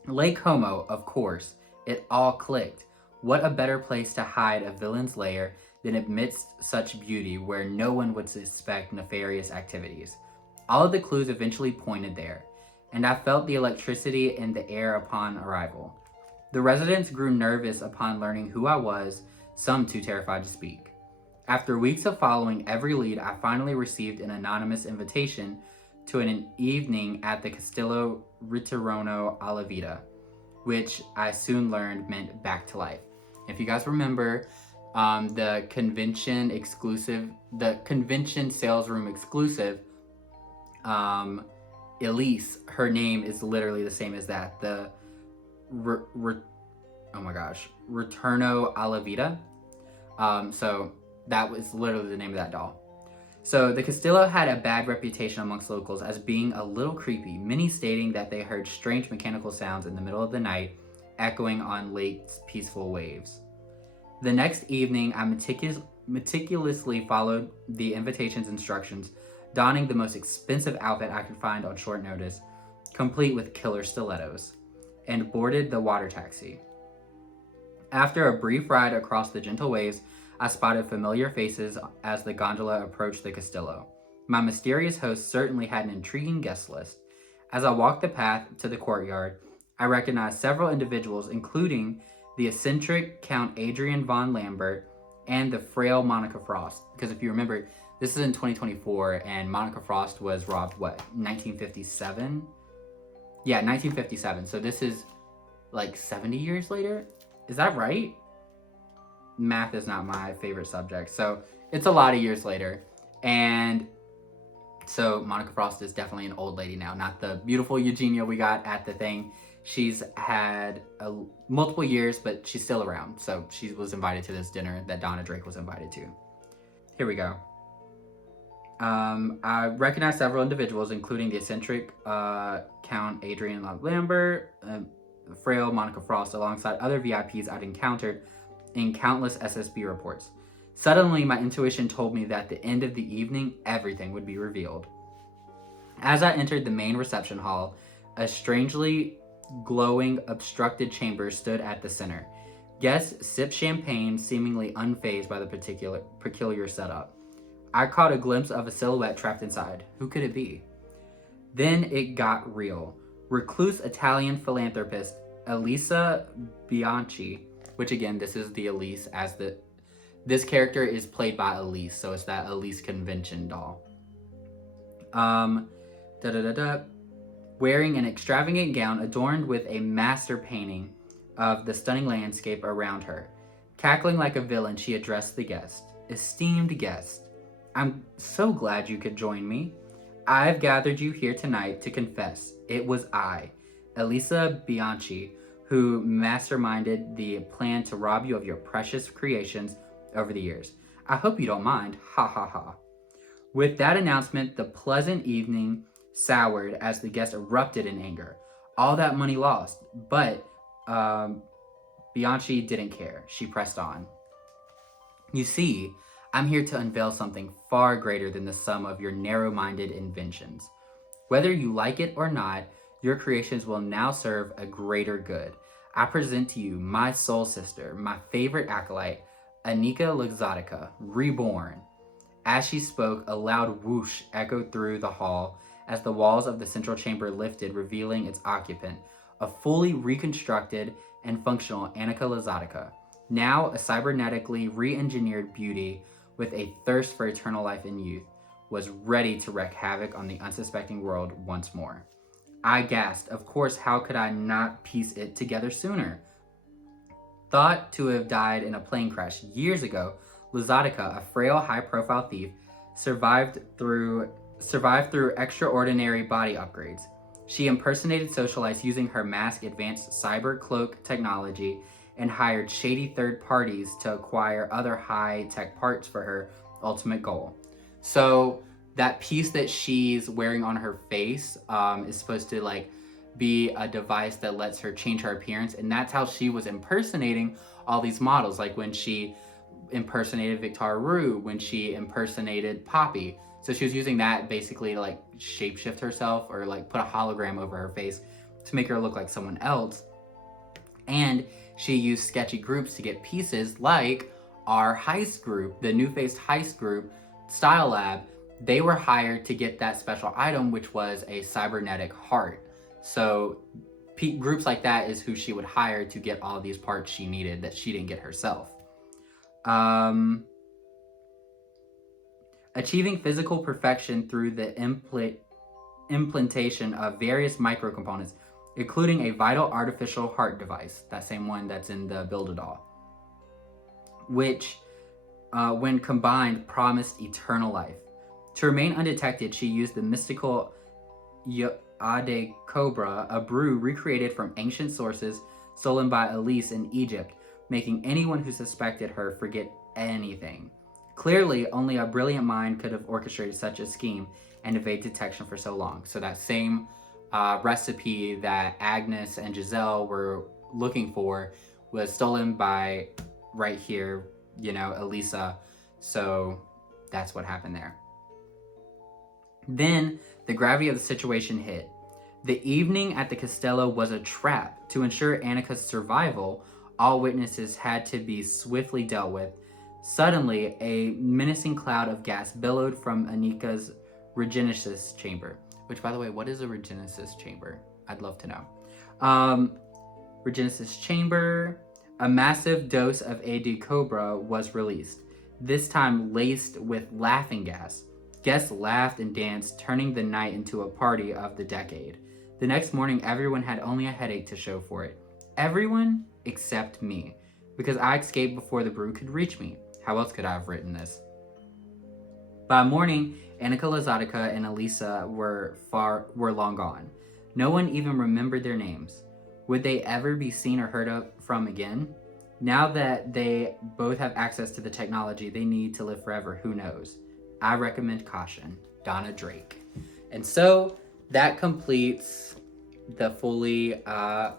Lake Como, of course, it all clicked. What a better place to hide a villain's lair than amidst such beauty where no one would suspect nefarious activities. All of the clues eventually pointed there, and I felt the electricity in the air upon arrival. The residents grew nervous upon learning who I was, some too terrified to speak. After weeks of following every lead, I finally received an anonymous invitation to an evening at the Castillo Ritorno alla Vita, which I soon learned meant back to life. If you guys remember, the convention sales room exclusive, Elise, her name is literally the same as that. The Ritorno alla Vita. So that was literally the name of that doll. So the Castillo had a bad reputation amongst locals as being a little creepy, many stating that they heard strange mechanical sounds in the middle of the night, echoing on lake's peaceful waves. The next evening, I meticulously followed the invitation's instructions, donning the most expensive outfit I could find on short notice, complete with killer stilettos, and boarded the water taxi. After a brief ride across the gentle waves, I spotted familiar faces as the gondola approached the Castillo. My mysterious host certainly had an intriguing guest list. As I walked the path to the courtyard, I recognized several individuals, including the eccentric Count Adrian von Lambert and the frail Monica Frost. Because if you remember, this is in 2024, and Monica Frost was robbed, 1957? Yeah, 1957. So this is like 70 years later? Is that right? Math is not my favorite subject. So it's a lot of years later. And so Monica Frost is definitely an old lady now, not the beautiful Eugenia we got at the thing. She's had multiple years, but she's still around. So she was invited to this dinner that Donna Drake was invited to. Here we go. I recognized several individuals, including the eccentric Count Adrian Lambert, frail Monica Frost, alongside other VIPs I'd encountered in countless SSB reports. Suddenly, my intuition told me that at the end of the evening, everything would be revealed. As I entered the main reception hall, a strangely glowing, obstructed chamber stood at the center. Guests sipped champagne, seemingly unfazed by the peculiar setup. I caught a glimpse of a silhouette trapped inside. Who could it be? Then it got real. Recluse Italian philanthropist Elisa Bianchi, which again, this is the Elise this character is played by Elise, so it's that Elise convention doll. Wearing an extravagant gown adorned with a master painting of the stunning landscape around her. Cackling like a villain, she addressed the guest. Esteemed guest, I'm so glad you could join me. I've gathered you here tonight to confess it was I, Elisa Bianchi, who masterminded the plan to rob you of your precious creations over the years. I hope you don't mind. Ha ha ha. With that announcement, the pleasant evening soured as the guests erupted in anger. All that money lost, but Bianchi didn't care. She pressed on. You see, I'm here to unveil something far greater than the sum of your narrow-minded inventions. Whether you like it or not, your creations will now serve a greater good. I present to you my soul sister, my favorite acolyte, Anika Luxottica, reborn. As she spoke, a loud whoosh echoed through the hall as the walls of the central chamber lifted, revealing its occupant, a fully reconstructed and functional Anika Luxottica, now a cybernetically re-engineered beauty with a thirst for eternal life and youth, was ready to wreak havoc on the unsuspecting world once more. I gasped. Of course, how could I not piece it together sooner? Thought to have died in a plane crash years ago, Luxottica, a frail, high-profile thief, survived through extraordinary body upgrades. She impersonated socialites using her mask advanced cyber cloak technology and hired shady third parties to acquire other high-tech parts for her ultimate goal. So that piece that she's wearing on her face is supposed to be a device that lets her change her appearance. And that's how she was impersonating all these models, like when she impersonated Victoria Rue, when she impersonated Poppy. So she was using that basically to like shapeshift herself or like put a hologram over her face to make her look like someone else. And she used sketchy groups to get pieces like our heist group, the New Faced Heist group, Style Lab. They were hired to get that special item, which was a cybernetic heart. So groups like that is who she would hire to get all these parts she needed that she didn't get herself. Achieving physical perfection through the implantation of various microcomponents, including a vital artificial heart device, that same one that's in the Build-A-Doll, which, when combined, promised eternal life. To remain undetected, she used the mystical Ade Cobra, a brew recreated from ancient sources stolen by Elise in Egypt, making anyone who suspected her forget anything. Clearly, only a brilliant mind could have orchestrated such a scheme and evade detection for so long. So that same recipe that Agnes and Giselle were looking for was stolen by, right here, you know, Elisa. So that's what happened there. Then the gravity of the situation hit. The evening at the Castello was a trap. To ensure Annika's survival, all witnesses had to be swiftly dealt with. Suddenly, a menacing cloud of gas billowed from Annika's regenesis chamber. Which, by the way, what is a regenesis chamber? I'd love to know. Regenesis chamber. A massive dose of AD Cobra was released, this time laced with laughing gas. Guests laughed and danced, turning the night into a party of the decade. The next morning, everyone had only a headache to show for it. Everyone except me, because I escaped before the brew could reach me. How else could I have written this? By morning, Annika Lazatica and Elisa were long gone. No one even remembered their names. Would they ever be seen or heard from again? Now that they both have access to the technology they need to live forever, who knows? I recommend caution. Donna Drake. And so that completes the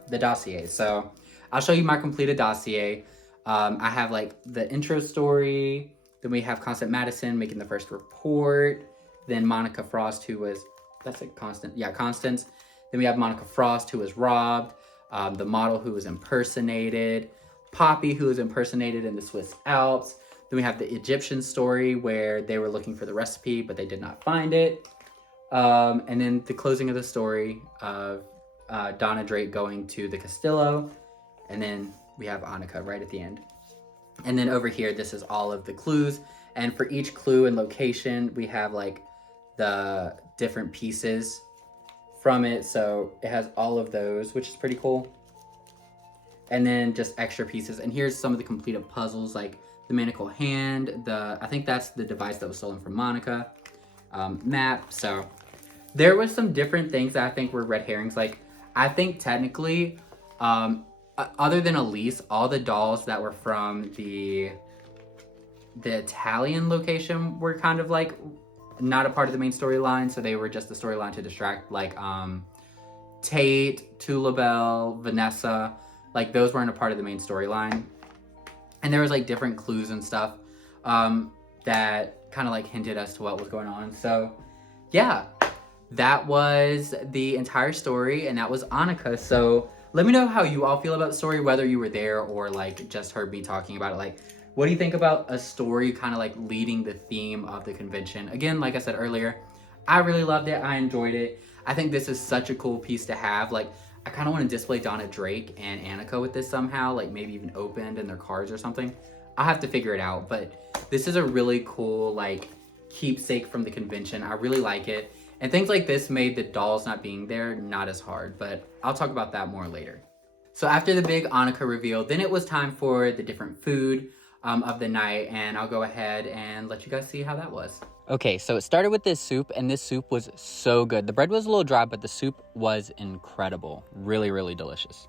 the dossier. So I'll show you my completed dossier. I have like the intro story. Then we have Constant Madison making the first report. Then Monica Frost, who was, that's a Constant. Yeah, Constance. Then we have Monica Frost, who was robbed. The model who was impersonated. Poppy, who was impersonated in the Swiss Alps. Then we have the Egyptian story where they were looking for the recipe, but they did not find it. And then the closing of the story of Donna Drake going to the Castillo. And then we have Annika right at the end. And then over here, this is all of the clues. And for each clue and location, we have like the different pieces from it. So it has all of those, which is pretty cool. And then just extra pieces. And here's some of the completed puzzles, like the manacle hand, I think that's the device that was stolen from Monica, map. So there was some different things that I think were red herrings. Like, I think technically, other than Elise, all the dolls that were from the Italian location were kind of like not a part of the main storyline. So they were just the storyline to distract, like Tate, Tulabelle, Vanessa, like those weren't a part of the main storyline. And there was like different clues and stuff that kind of like hinted as to what was going on. So yeah, that was the entire story, and that was Annika. So let me know how you all feel about the story, whether you were there or like just heard me talking about it. Like, what do you think about a story kind of like leading the theme of the convention? Again, like I said earlier, I really loved it. I enjoyed it. I think this is such a cool piece to have. Like, I kind of want to display Donna Drake and Annika with this somehow, like maybe even opened in their cards or something. I'll have to figure it out, but this is a really cool like keepsake from the convention. I really like it. And things like this made the dolls not being there not as hard, but I'll talk about that more later. So after the big Annika reveal, then it was time for the different food of the night, and I'll go ahead and let you guys see how that was. Okay, so it started with this soup, and this soup was so good. The bread was a little dry, but the soup was incredible. Really, really delicious.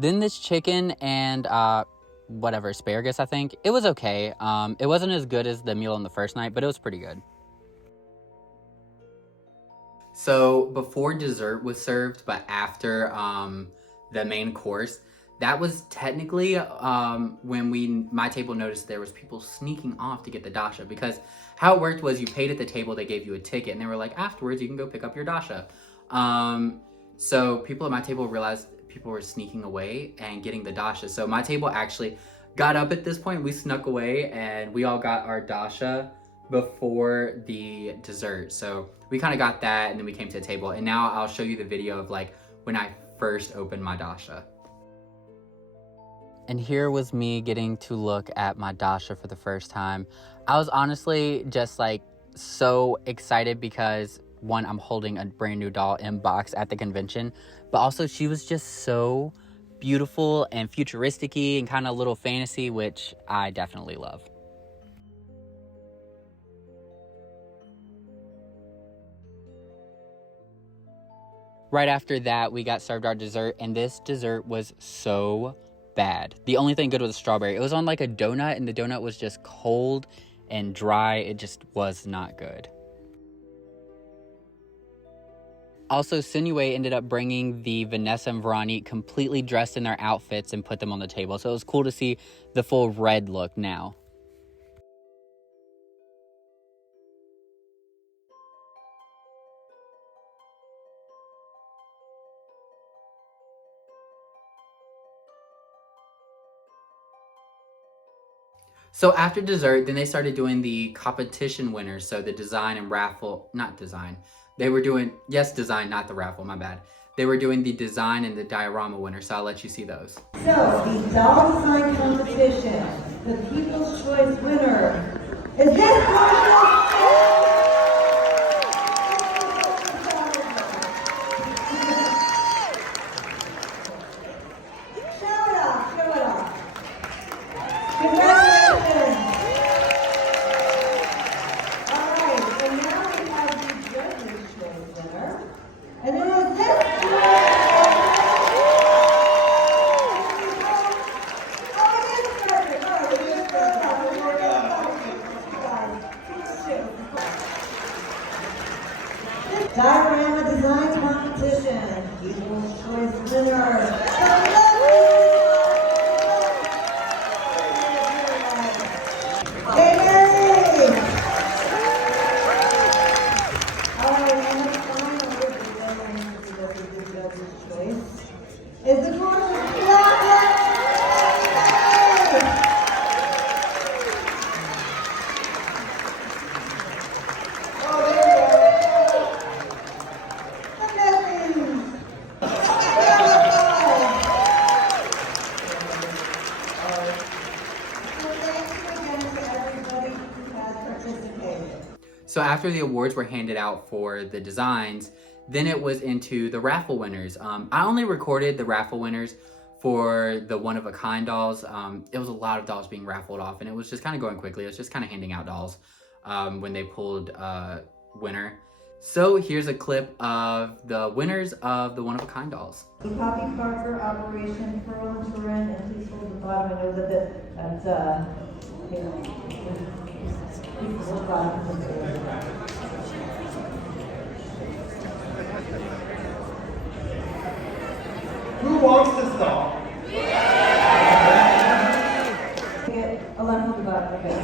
Then this chicken and whatever, asparagus, I think. It was okay. It wasn't as good as the meal on the first night, but it was pretty good. So before dessert was served, but after the main course, that was technically when my table noticed there was people sneaking off to get the dasha, because how it worked was you paid at the table, they gave you a ticket, and they were like, afterwards you can go pick up your dasha. So people at my table realized people were sneaking away and getting the dasha. So my table actually got up at this point. We snuck away and we all got our dasha before the dessert. So we kind of got that, and then we came to the table. And now I'll show you the video of like when I first opened my dasha. And here was me getting to look at my dasha for the first time. I was honestly just like so excited because one, I'm holding a brand new doll in box at the convention, but also she was just so beautiful and futuristic-y and kind of a little fantasy, which I definitely love. Right after that, we got served our dessert, and this dessert was so bad. The only thing good was the strawberry. It was on like a donut, and the donut was just cold and dry. It just was not good. Also, Sinue ended up bringing the Vanessa and Veronique completely dressed in their outfits and put them on the table. So it was cool to see the full red look now. So after dessert, then they started doing the competition winners. So the design and raffle, not design. They were doing, yes, design, not the raffle, my bad. They were doing the design and the diorama winners, so I'll let you see those. So, the doll design competition, the People's Choice winner is this Marshall. Show it off, show it off. Congratulations. All right, and now we have the Judge's Choice winner, and it is this. Diorama design competition, People's Choice winner. All right, and the final Judge's Choice is the gorgeous So after the awards were handed out for the designs, then it was into the raffle winners. I only recorded the raffle winners for the one-of-a-kind dolls. It was a lot of dolls being raffled off, and it was just kind of going quickly. It was just kind of handing out dolls when they pulled winner. So here's a clip of the winners of the one-of-a-kind dolls. Poppy Parker, Operation Pearl and Turin, and please hold the bottom. I know that's please hold the bottom. Who wants this doll? Get a left hold the bottom. Okay.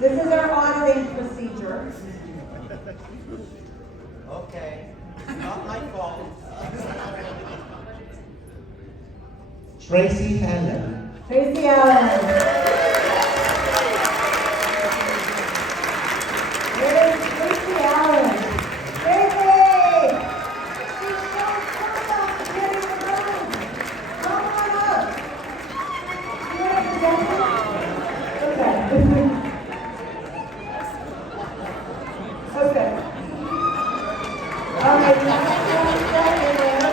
This is our auditing procedure. Okay, not my fault. Tracy Allen. Tracy Allen. Where's Tracy Allen? Tracy! She's so fun. Get in the room. Come on up. You want to present it? Okay. Okay. All right, now one second there.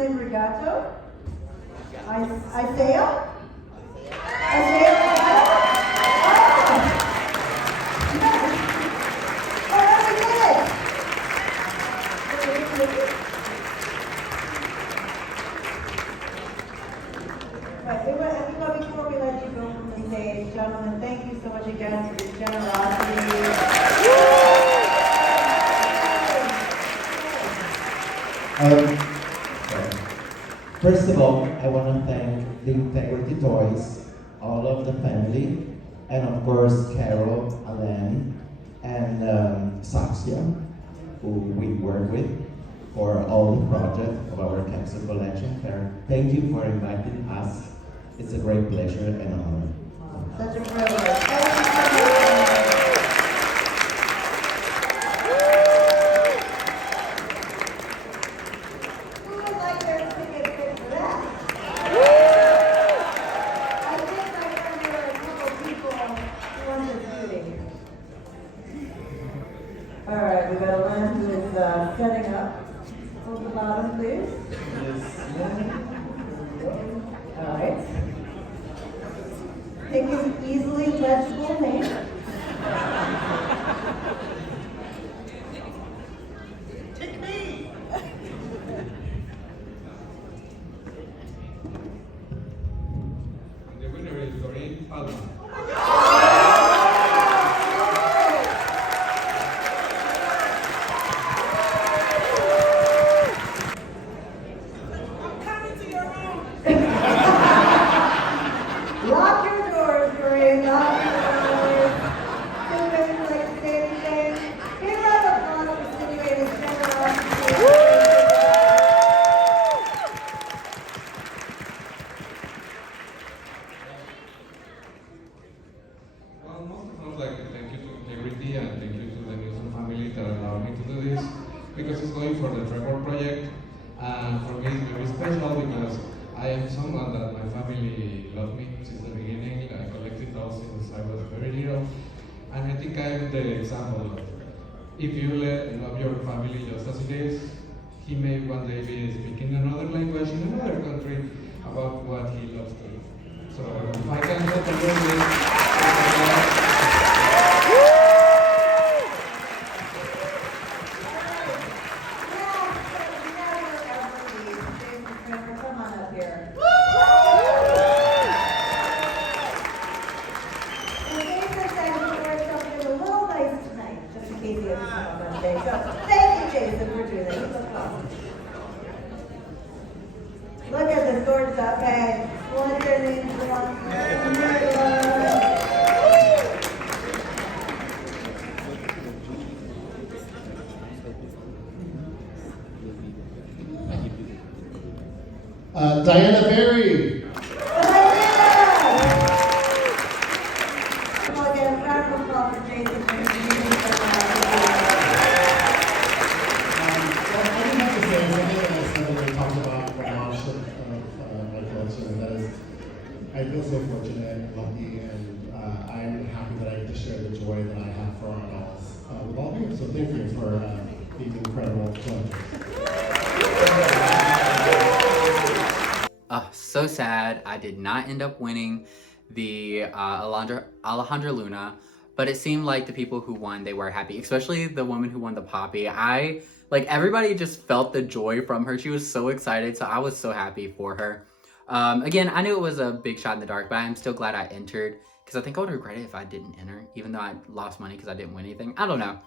name Regato? Isaiah? Isaiah Regato? Oh, very good. Right, everybody, before we let you go from the stage, gentlemen, thank you so much again for your generosity. First of all, I want to thank the Integrity Toys, all of the family, and of course Carol, Alain, and Saxia, who we work with for all the project of our capsule collection. Thank you for inviting us. It's a great pleasure and honor. Such a privilege. Thank you so much. Who would like their ticket for that? I think I heard there are a couple people who want this meeting. All right, we got Alain who is setting up. Hold the bottom, please. All right. Pick an easily legible name. Pick me! The winner is Doreen Palma. Lock your doors, Doreen. Lock your doors. Two women like to say anything. Give a round of applause for Situated generosity. Well, most of us like to thank you to Integrity and thank you to the Nilsson family that allowed me to do this because it's going for the Trevor project. And for me it's very special because I am someone that my family loved me since the beginning. I collected dolls since I was very little. And I think I am the example of if you love your family just as it is, he may one day be speaking another language in another country about what he loves to do. So if I can help a little bit, Come on up here. And Jason said he wore something a little nice tonight, just in case he hasn't come up on stage. So thank you, Jason, for doing that. You look awesome. Look at this gorgeous outfit. What's your name? Diana Berry. Again, a round of applause for Jason. What I have to say is something that we talked about the launch of my collection, and that is I feel so fortunate, lucky, and I'm happy that I get to share the joy that I have for our dolls with all of you. So thank you for these incredible pledges. So sad I did not end up winning the Alejandra Luna, but it seemed like the people who won, they were happy, especially the woman who won the Poppy. Everybody just felt the joy from her. She was so excited, so I was so happy for her. Again, I knew it was a big shot in the dark, but I'm still glad I entered, because I think I would regret it if I didn't enter, even though I lost money because I didn't win anything. I don't know.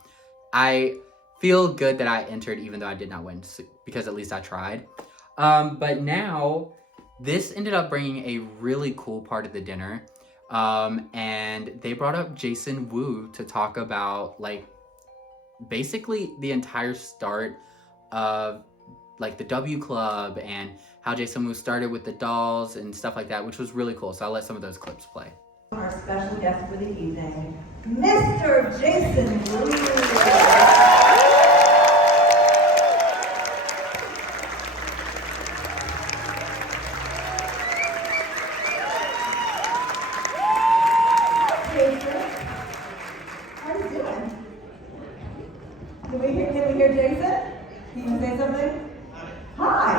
I feel good that I entered even though I did not win, because at least I tried. But now, this ended up bringing a really cool part of the dinner. And they brought up Jason Wu to talk about, basically the entire start of, the W Club and how Jason Wu started with the dolls and stuff like that, which was really cool. So I'll let some of those clips play. Our special guest for the evening, Mr. Jason Wu. Can we hear Jason? Can you say something? Hi.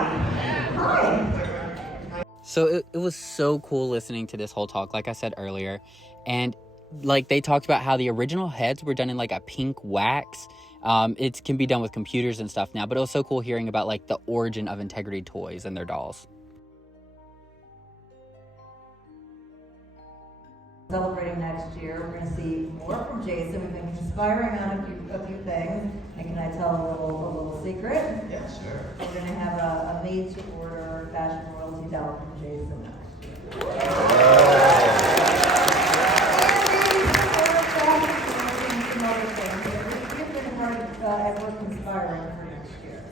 So it was so cool listening to this whole talk, like I said earlier. And like they talked about how the original heads were done in like a pink wax. It can be done with computers and stuff now, but it was so cool hearing about like the origin of Integrity Toys and their dolls. Celebrating next year, we're going to see more from Jason. We've been conspiring on a few things. And can I tell a little secret? Yeah, sure. We're going to have a made-to-order fashion royalty doll from Jason next year. We've been hard at work conspiring for next year.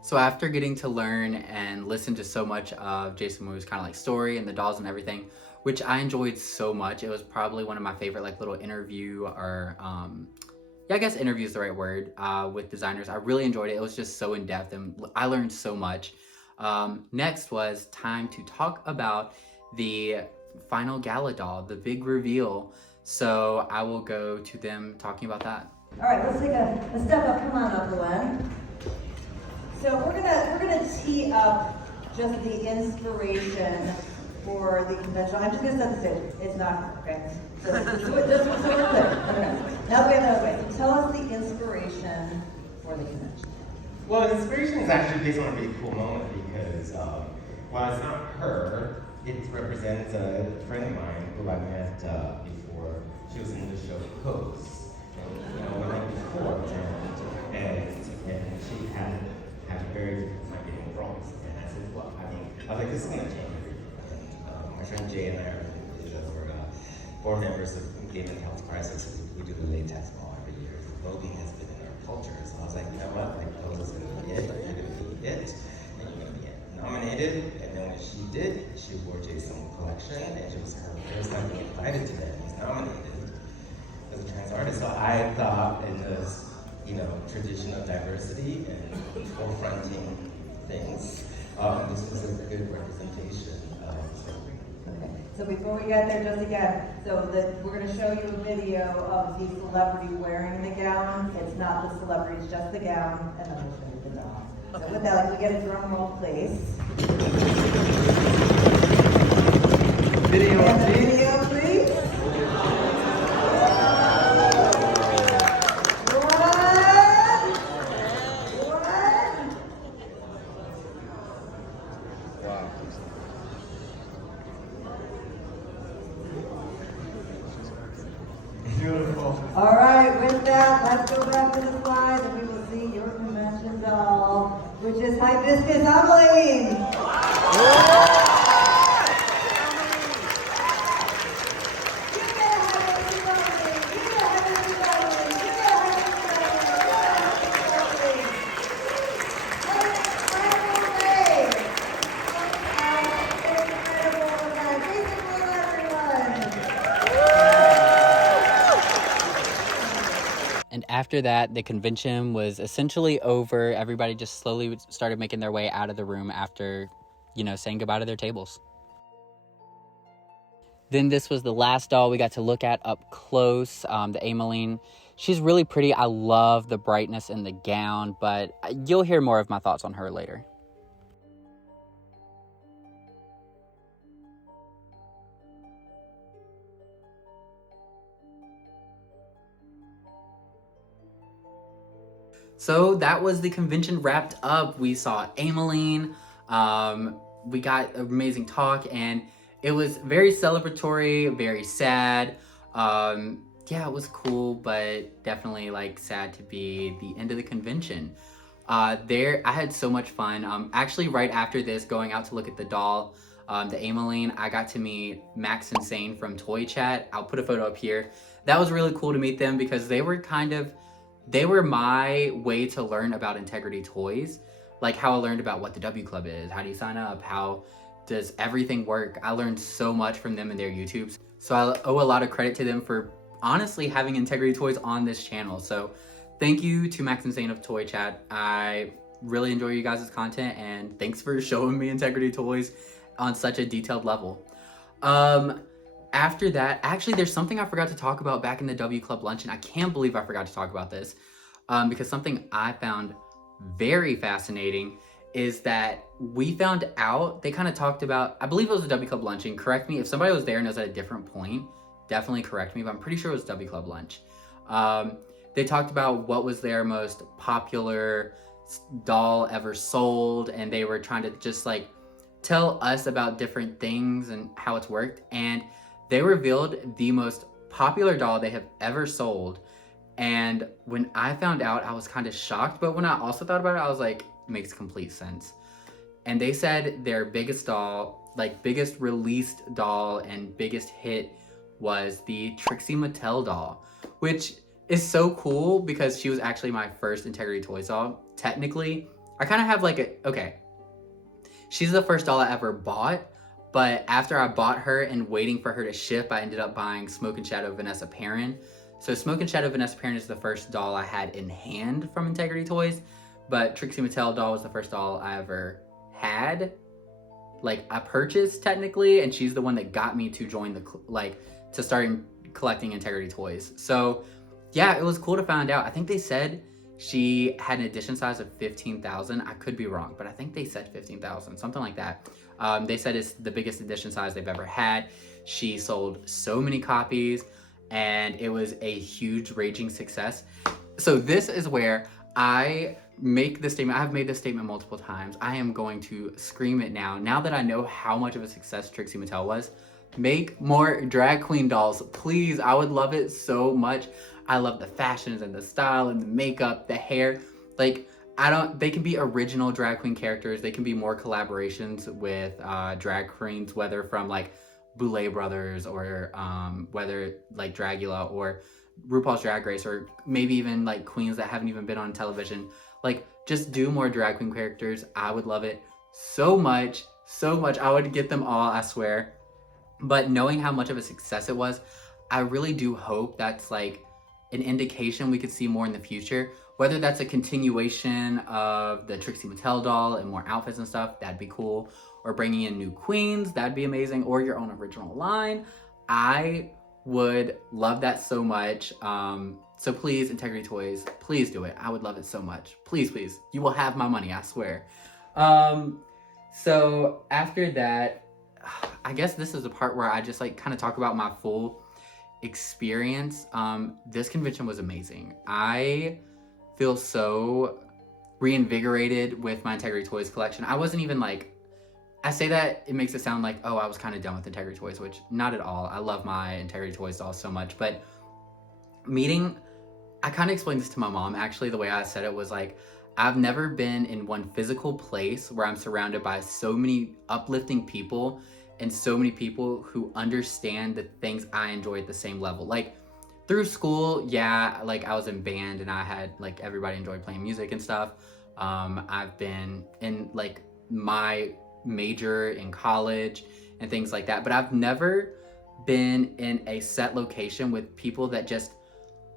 So after getting to learn and listen to so much of Jason Wu's kind of like story and the dolls and everything, which I enjoyed so much, it was probably one of my favorite like little interview or yeah, I guess interview is the right word, with designers. I really enjoyed it. It was just so in-depth and I learned so much. Next was time to talk about the final gala doll, the big reveal. So I will go to them talking about that. All right, let's take a step up. Come on up, Luann. So we're gonna tee up just the inspiration for the convention. I'm just gonna set the stage. It's not her, okay? So we're clear. Okay. Now that we have that way, so tell us the inspiration for the convention. Well, the inspiration is actually based on a really cool moment because while it's not her, it represents a friend of mine who I met before she was in the show Pose. And we met before, and she had a very difficult time getting roles. And I said, well, I was like, this is gonna change everything. And my friend Jay and I are board members of Game and Health Crisis. We do the latex ball every year. Voguing has been in our culture, so I was like, you know what? Like, Pose is gonna be it. You're gonna be it, and you're gonna be nominated. And then when she did, she wore Jason's collection, and it was her first time being invited to that. He's nominated as a trans artist. So I thought in this, tradition of diversity and forefronting things, this was a good representation of. Okay. So before we get there, just again, we're going to show you a video of the celebrity wearing the gown. It's not the celebrity, it's just the gown, and then we'll show you the doll. So with that, can we get a drum roll, please? Video, And the please. video, please. Beautiful. All right, with that, let's go back to the slides and we will see your convention doll, which is Hibiscus Amelie. And after that, the convention was essentially over. Everybody just slowly started making their way out of the room after, saying goodbye to their tables. Then this was the last doll we got to look at up close, the Ameline. She's really pretty. I love the brightness in the gown, but you'll hear more of my thoughts on her later. So that was the convention wrapped up. We saw Ameline, we got an amazing talk, and it was very celebratory, very sad. Yeah, it was cool, but definitely sad to be the end of the convention. I had so much fun. Actually, right after this, going out to look at the doll, the Ameline, I got to meet Max and Sane from Toy Chat. I'll put a photo up here. That was really cool to meet them because they were my way to learn about Integrity Toys, like how I learned about what the W Club is, how do you sign up, how does everything work. I learned so much from them and their YouTubes. So I owe a lot of credit to them for honestly having Integrity Toys on this channel. So thank you to Max and Sane of Toy Chat. I really enjoy you guys' content, and thanks for showing me Integrity Toys on such a detailed level. After that, actually, there's something I forgot to talk about back in the W Club luncheon. I can't believe I forgot to talk about this because something I found very fascinating is that we found out, they kind of talked about, I believe it was a W Club lunch, and correct me if somebody was there and was at a different point, definitely correct me, but I'm pretty sure it was W Club lunch. They talked about what was their most popular doll ever sold, and they were trying to just like tell us about different things and how it's worked, and they revealed the most popular doll they have ever sold. And when I found out, I was kind of shocked, but when I also thought about it, I was like, it makes complete sense. And they said their biggest doll, like biggest released doll and biggest hit, was the Trixie Mattel doll, which is so cool because she was actually my first Integrity Toys doll. Technically, I kind of have like okay, she's the first doll I ever bought, but after I bought her and waiting for her to ship, I ended up buying Smoke and Shadow Vanessa Perrin. So Smoke and Shadow Vanessa Perrin is the first doll I had in hand from Integrity Toys, but Trixie Mattel doll was the first doll I ever had, like I purchased technically, and she's the one that got me to join to start collecting Integrity Toys. So yeah, it was cool to find out. I think they said she had an edition size of 15,000. I could be wrong, but I think they said 15,000, something like that. They said it's the biggest edition size they've ever had. She sold so many copies, and it was a huge raging success. So this is where I make this statement. I've made this statement multiple times. I am going to scream it now. Now that I know how much of a success Trixie Mattel was, make more drag queen dolls, please. I would love it so much. I love the fashions and the style and the makeup, the hair. Like, they can be original drag queen characters. They can be more collaborations with drag queens, whether from like Boulay Brothers or whether like Dragula or RuPaul's Drag Race, or maybe even like queens that haven't even been on television. Like, just do more drag queen characters. I would love it so much, so much. I would get them all, I swear. But knowing how much of a success it was, I really do hope that's like an indication we could see more in the future. Whether that's a continuation of the Trixie Mattel doll and more outfits and stuff, that'd be cool. Or bringing in new queens, that'd be amazing. Or your own original line. I would love that so much. So please, Integrity Toys, please do it. I would love it so much. Please, please. You will have my money, I swear. So after that, I guess this is the part where I just like kind of talk about my full experience. This convention was amazing. I feel so reinvigorated with my Integrity Toys collection. I wasn't even like, I say that, it makes it sound like, oh, I was kind of done with Integrity Toys, which not at all. I love my Integrity Toys dolls so much, but I kind of explained this to my mom, actually. The way I said it was like, I've never been in one physical place where I'm surrounded by so many uplifting people and so many people who understand the things I enjoy at the same level. Like, through school, yeah, like I was in band and I had like everybody enjoyed playing music and stuff. I've been in like my major in college and things like that, but I've never been in a set location with people that just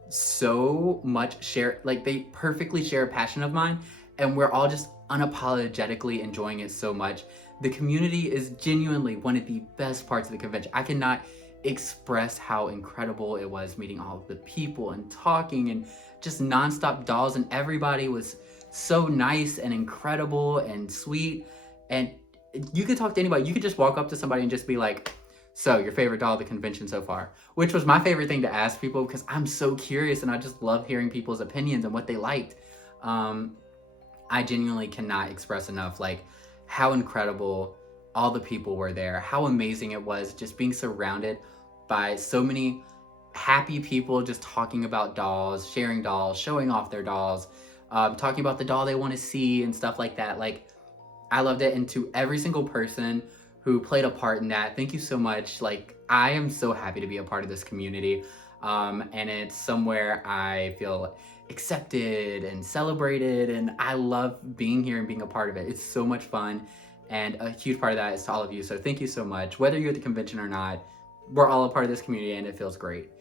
so much share, like they perfectly share a passion of mine, and we're all just unapologetically enjoying it so much. The community is genuinely one of the best parts of the convention. I cannot express how incredible it was meeting all of the people and talking and just nonstop dolls, and everybody was so nice and incredible and sweet. And you could talk to anybody. You could just walk up to somebody and just be like, so your favorite doll of the convention so far? Which was my favorite thing to ask people because I'm so curious and I just love hearing people's opinions and what they liked. I genuinely cannot express enough like how incredible all the people were there, how amazing it was just being surrounded by so many happy people just talking about dolls, sharing dolls, showing off their dolls, talking about the doll they want to see and stuff like that. Like, I loved it. And to every single person who played a part in that, thank you so much. Like, I am so happy to be a part of this community. And it's somewhere I feel accepted and celebrated, and I love being here and being a part of it. It's so much fun, and a huge part of that is to all of you. So thank you so much. Whether you're at the convention or not, we're all a part of this community and it feels great.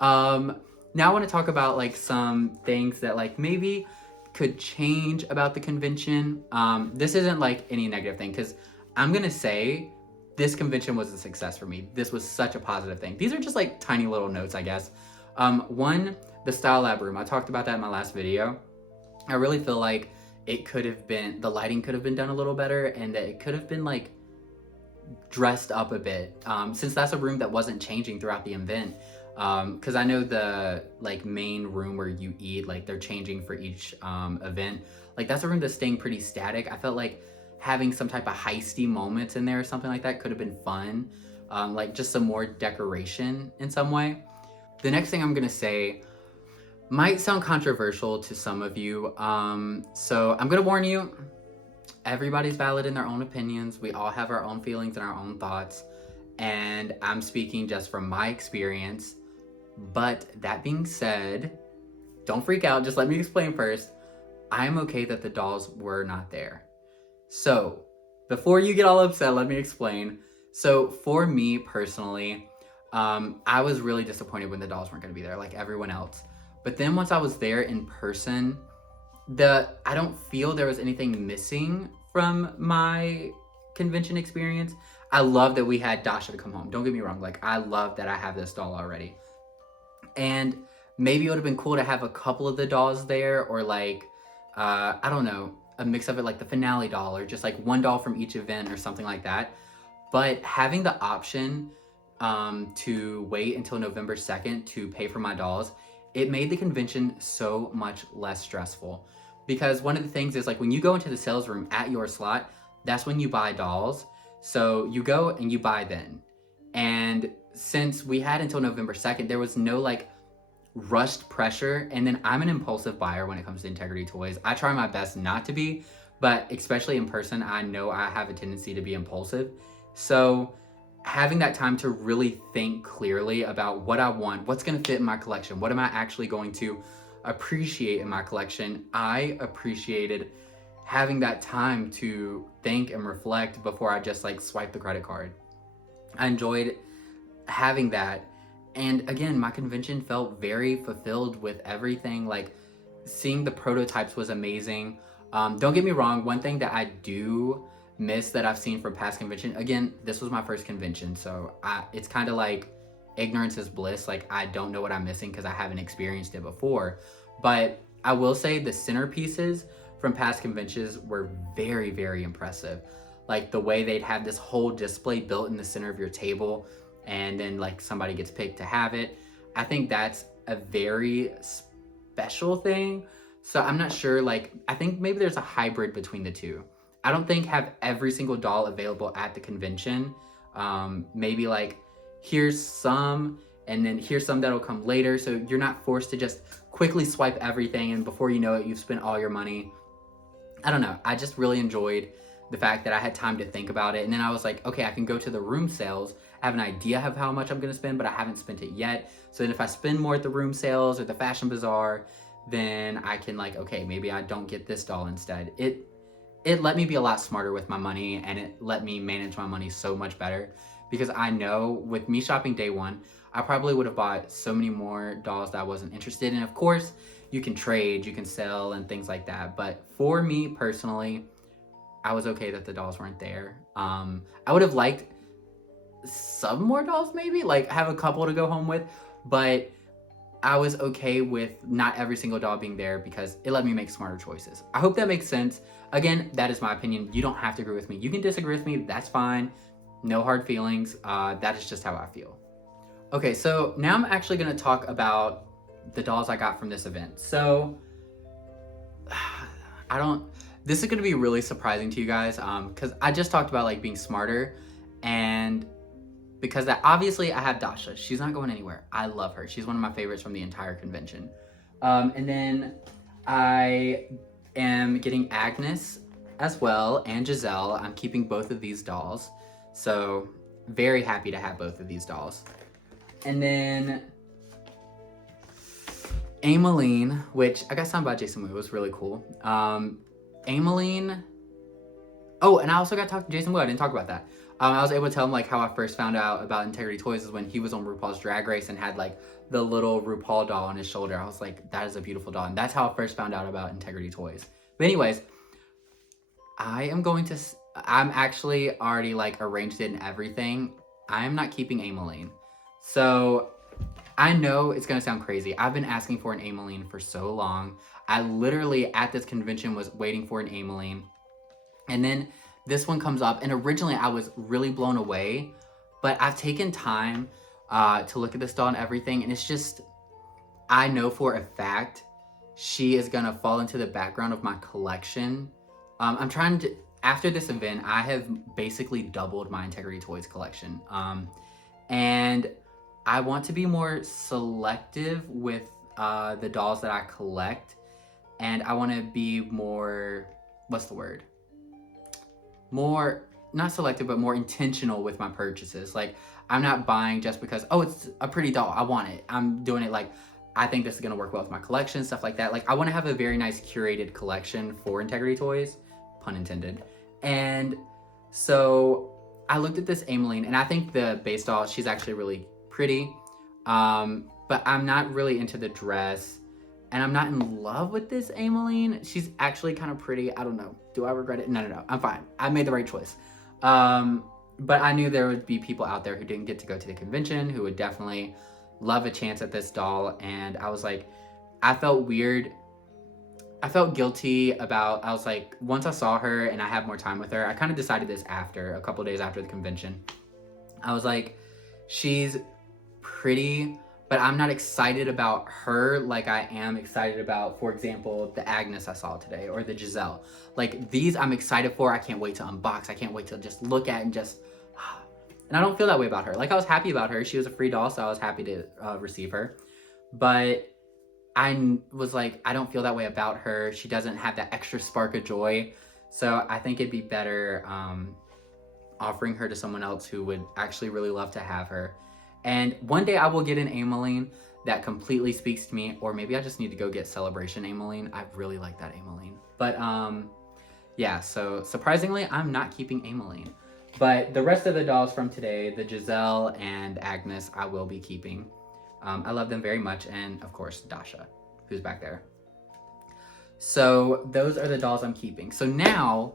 Now I want to talk about like some things that like maybe could change about the convention. This isn't like any negative thing, because I'm gonna say this convention was a success for me. This was such a positive thing. These are just like tiny little notes, I guess. One, the Style Lab room. I talked about that in my last video. I really feel like it could have been, the lighting could have been done a little better, and that it could have been like dressed up a bit, since that's a room that wasn't changing throughout the event. Because I know the like main room where you eat, like they're changing for each event. Like that's a room that's staying pretty static. I felt like having some type of heisty moments in there or something like that could have been fun. Like just some more decoration in some way. The next thing I'm gonna say might sound controversial to some of you. So I'm gonna warn you, everybody's valid in their own opinions. We all have our own feelings and our own thoughts. And I'm speaking just from my experience. But that being said, don't freak out. Just let me explain first. I'm okay that the dolls were not there. So before you get all upset, let me explain. So for me personally, I was really disappointed when the dolls weren't going to be there like everyone else. But then once I was there in person, I don't feel there was anything missing from my convention experience. I love that we had Dasha to come home. Don't get me wrong. Like, I love that I have this doll already. And maybe it would have been cool to have a couple of the dolls there, or like, I don't know, a mix of it, like the finale doll, or just like one doll from each event or something like that. But having the option to wait until November 2nd to pay for my dolls, it made the convention so much less stressful. Because one of the things is, like, when you go into the sales room at your slot, that's when you buy dolls. So you go and you buy then. And since we had until November 2nd, there was no like rushed pressure. And then I'm an impulsive buyer when it comes to Integrity Toys. I try my best not to be, but especially in person, I know I have a tendency to be impulsive. So having that time to really think clearly about what I want, what's going to fit in my collection, what am I actually going to appreciate in my collection, I appreciated having that time to think and reflect before I just like swipe the credit card. I enjoyed having that. And again, my convention felt very fulfilled with everything. Like, seeing the prototypes was amazing. Don't get me wrong, one thing that I do miss that I've seen from past convention, again, this was my first convention, so it's kind of like ignorance is bliss. Like, I don't know what I'm missing because I haven't experienced it before. But I will say the centerpieces from past conventions were very, very impressive. Like the way they'd have this whole display built in the center of your table, and then like somebody gets picked to have it. I think that's a very special thing. So I'm not sure, like, I think maybe there's a hybrid between the two. I don't think have every single doll available at the convention. Maybe like, here's some, and then here's some that'll come later. So you're not forced to just quickly swipe everything, and before you know it, you've spent all your money. I don't know. I just really enjoyed the fact that I had time to think about it. And then I was like, okay, I can go to the room sales. I have an idea of how much I'm going to spend, but I haven't spent it yet. So then if I spend more at the room sales or the fashion bazaar, then I can like, okay, maybe I don't get this doll instead. It let me be a lot smarter with my money, and it let me manage my money so much better, because I know with me shopping day one, I probably would have bought so many more dolls that I wasn't interested in. Of course, you can trade, you can sell, and things like that. But for me personally, I was okay that the dolls weren't there. I would have liked some more dolls, maybe, like have a couple to go home with, but I was okay with not every single doll being there because it let me make smarter choices. I hope that makes sense. Again, that is my opinion. You don't have to agree with me. You can disagree with me, that's fine. No hard feelings. That is just how I feel. Okay, so now I'm actually gonna talk about the dolls I got from this event. So, this is gonna be really surprising to you guys, because I just talked about like being smarter, and because that obviously I have Dasha. She's not going anywhere. I love her. She's one of my favorites from the entire convention. And then I am getting Agnes as well, and Giselle. I'm keeping both of these dolls. So very happy to have both of these dolls. And then Ameline, which I got signed by Jason Wu. It was really cool. Ameline. Oh, and I also got to talk to Jason Wu. I didn't talk about that. I was able to tell him like how I first found out about Integrity Toys is when he was on RuPaul's Drag Race and had like the little RuPaul doll on his shoulder. I was like, that is a beautiful doll. And that's how I first found out about Integrity Toys. But anyways, I'm actually already like arranged it and everything. I'm not keeping Ameline. So I know it's gonna sound crazy. I've been asking for an Ameline for so long. I literally at this convention was waiting for an Ameline, and then this one comes up, and originally I was really blown away, but I've taken time to look at this doll and everything, and it's just, I know for a fact she is gonna fall into the background of my collection. I'm trying to, after this event, I have basically doubled my Integrity Toys collection. And I want to be more selective with the dolls that I collect. And I want to be more, what's the word? More, not selective, but more intentional with my purchases. Like, I'm not buying just because, oh, it's a pretty doll, I want it. I'm doing it like, I think this is gonna work well with my collection, stuff like that. Like, I wanna have a very nice curated collection for Integrity Toys, pun intended. And so I looked at this Ameline, and I think the base doll, she's actually really pretty. But I'm not really into the dress, and I'm not in love with this Ameline. She's actually kind of pretty. I don't know. Do I regret it? No, I'm fine. I made the right choice. But I knew there would be people out there who didn't get to go to the convention who would definitely love a chance at this doll. And I was like, I felt weird. I felt guilty about, I was like, once I saw her and I had more time with her, I kind of decided this after, a couple days after the convention. I was like, she's pretty, but I'm not excited about her like I am excited about, for example, the Agnes I saw today, or the Giselle. Like, these I'm excited for. I can't wait to unbox. I can't wait to just look at and just, and I don't feel that way about her. Like, I was happy about her. She was a free doll, so I was happy to receive her. But I was like, I don't feel that way about her. She doesn't have that extra spark of joy. So I think it'd be better offering her to someone else who would actually really love to have her. And one day I will get an Ameline that completely speaks to me, or maybe I just need to go get Celebration Ameline. I really like that Ameline. But yeah, so surprisingly, I'm not keeping Ameline. But the rest of the dolls from today, the Giselle and Agnes, I will be keeping. I love them very much, and of course, Dasha, who's back there. So those are the dolls I'm keeping. So now,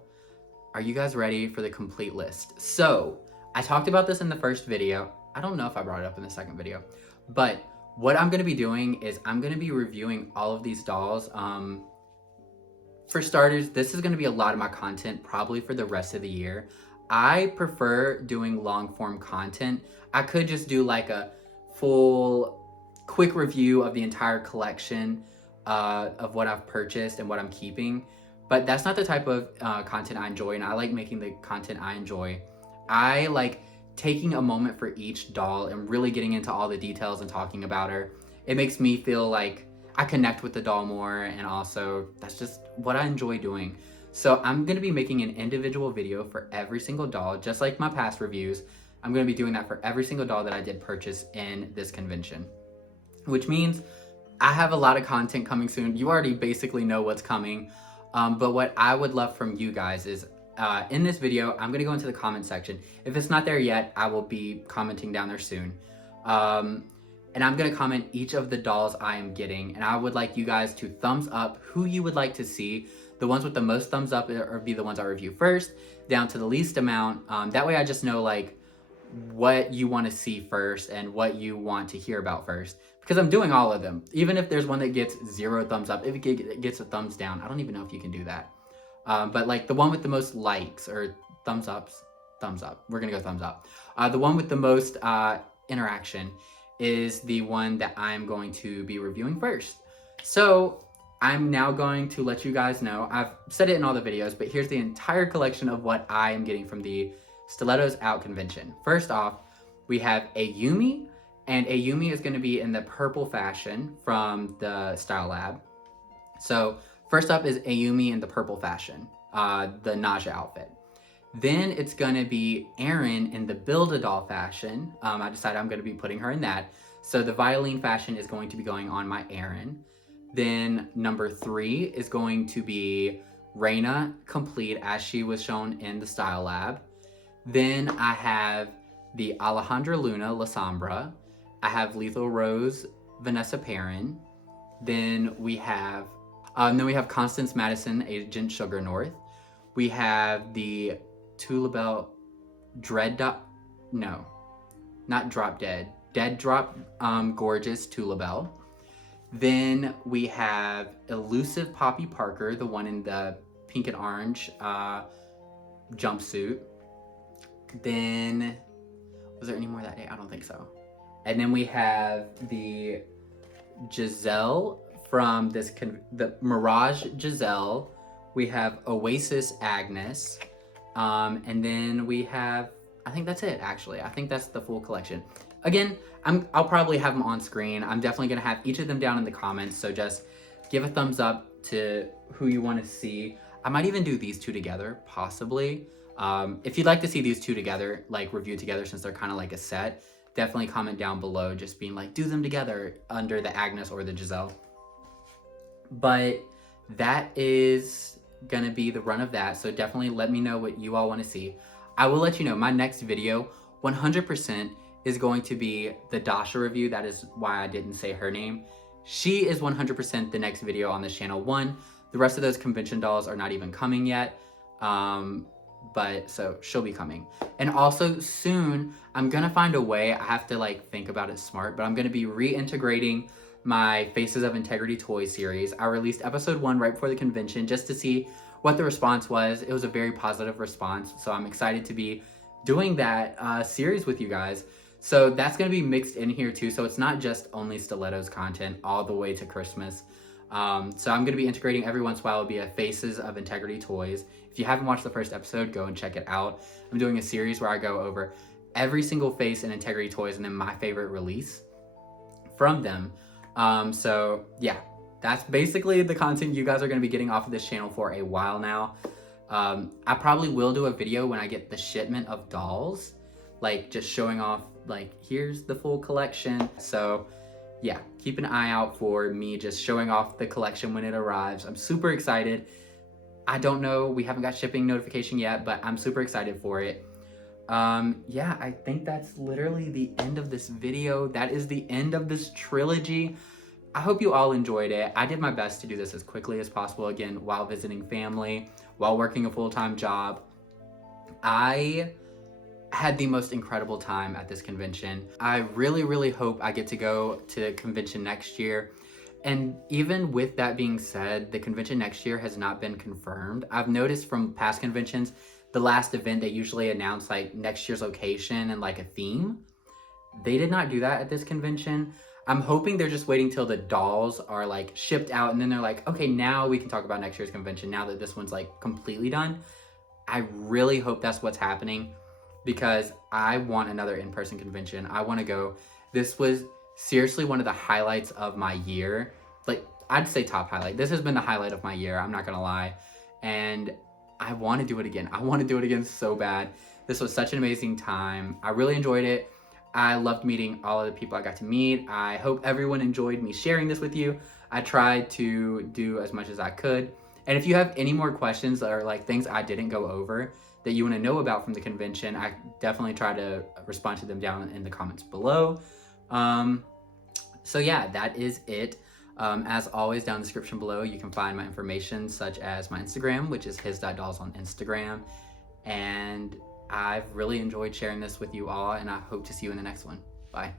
are you guys ready for the complete list? So I talked about this in the first video. I don't know if I brought it up in the second video, but what I'm gonna be doing is I'm gonna be reviewing all of these dolls. For starters, this is gonna be a lot of my content probably for the rest of the year. I prefer doing long form content. I could just do like a full quick review of the entire collection of what I've purchased and what I'm keeping, but that's not the type of content I enjoy, and I like making the content I enjoy. I like taking a moment for each doll and really getting into all the details and talking about her. It makes me feel like I connect with the doll more, and also that's just what I enjoy doing. So I'm gonna be making an individual video for every single doll, just like my past reviews. I'm gonna be doing that for every single doll that I did purchase in this convention, which means I have a lot of content coming soon. You already basically know what's coming, but what I would love from you guys is in this video, I'm gonna go into the comment section. If it's not there yet, I will be commenting down there soon. And I'm gonna comment each of the dolls I am getting, and I would like you guys to thumbs up who you would like to see. The ones with the most thumbs up are be the ones I review first, down to the least amount. That way I just know like what you want to see first and what you want to hear about first, because I'm doing all of them. Even if there's one that gets 0 thumbs up, if it gets a thumbs down, I don't even know if you can do that. But like the one with the most likes or thumbs up, we're gonna go thumbs up. The one with the most interaction is the one that I'm going to be reviewing first. So I'm now going to let you guys know, I've said it in all the videos, but here's the entire collection of what I am getting from the Stilettos Out convention. First off, we have Ayumi, and Ayumi is going to be in the purple fashion from the Style Lab. So first up is Ayumi in the purple fashion, the Naja outfit. Then it's going to be Erin in the Build-A-Doll fashion. I decided I'm going to be putting her in that. So the violin fashion is going to be going on my Erin. Then number 3 is going to be Reina complete as she was shown in the Style Lab. Then I have the Alejandra Luna La Sombra. I have Lethal Rose Vanessa Perrin. Then we have Constance Madison Agent Sugar North. We have the Tulabelle Dead Drop Gorgeous Tulabelle. Then we have Elusive Poppy Parker, the one in the pink and orange jumpsuit. Then, was there any more that day? I don't think so. And then we have the Giselle from the Mirage Giselle. We have Oasis Agnes. And then we have, I think that's it actually. I think that's the full collection. Again, I'll probably have them on screen. I'm definitely gonna have each of them down in the comments, so just give a thumbs up to who you wanna see. I might even do these two together, possibly. If you'd like to see these two together, like reviewed together since they're kind of like a set, definitely comment down below just being like, do them together under the Agnes or the Giselle. But that is gonna be the run of that, so definitely let me know what you all wanna see. I will let you know, my next video, 100%, is going to be the Dasha review. That is why I didn't say her name. She is 100% the next video on this channel. The rest of those convention dolls are not even coming yet. But so she'll be coming. And also soon, I'm gonna find a way, I have to like think about it smart, but I'm gonna be reintegrating my Faces of Integrity toy series. I released episode 1 right before the convention just to see what the response was. It was a very positive response, so I'm excited to be doing that series with you guys. So that's gonna be mixed in here too, so it's not just only Stilettos content all the way to Christmas. So I'm gonna be integrating every once in a while via Faces of Integrity toys. If you haven't watched the first episode, go and check it out. I'm doing a series where I go over every single Face and Integrity toys and then my favorite release from them. So yeah, that's basically the content you guys are gonna be getting off of this channel for a while now. I probably will do a video when I get the shipment of dolls, like just showing off, like here's the full collection. So yeah, keep an eye out for me just showing off the collection when it arrives. I'm super excited. I don't know, we haven't got shipping notification yet, but I'm super excited for it. Yeah, I think that's literally the end of this video. That is the end of this trilogy. I hope you all enjoyed it. I did my best to do this as quickly as possible, again, while visiting family, while working a full-time job. I had the most incredible time at this convention. I really, really hope I get to go to the convention next year. And even with that being said, the convention next year has not been confirmed. I've noticed from past conventions, the last event, they usually announce like next year's location and like a theme. They did not do that at this convention. I'm hoping they're just waiting till the dolls are like shipped out and then they're like, okay, now we can talk about next year's convention now that this one's like completely done. I really hope that's what's happening, because I want another in-person convention. I want to go. This was seriously one of the highlights of my year. Like, I'd say top highlight. This has been the highlight of my year, I'm not gonna lie. And I want to do it again. I want to do it again so bad. This was such an amazing time. I really enjoyed it. I loved meeting all of the people I got to meet. I hope everyone enjoyed me sharing this with you. I tried to do as much as I could. And if you have any more questions or like things I didn't go over that you want to know about from the convention, I definitely try to respond to them down in the comments below. So yeah, that is it. As always, down in the description below, you can find my information such as my Instagram, which is his.dolls on Instagram. And I've really enjoyed sharing this with you all, and I hope to see you in the next one. Bye.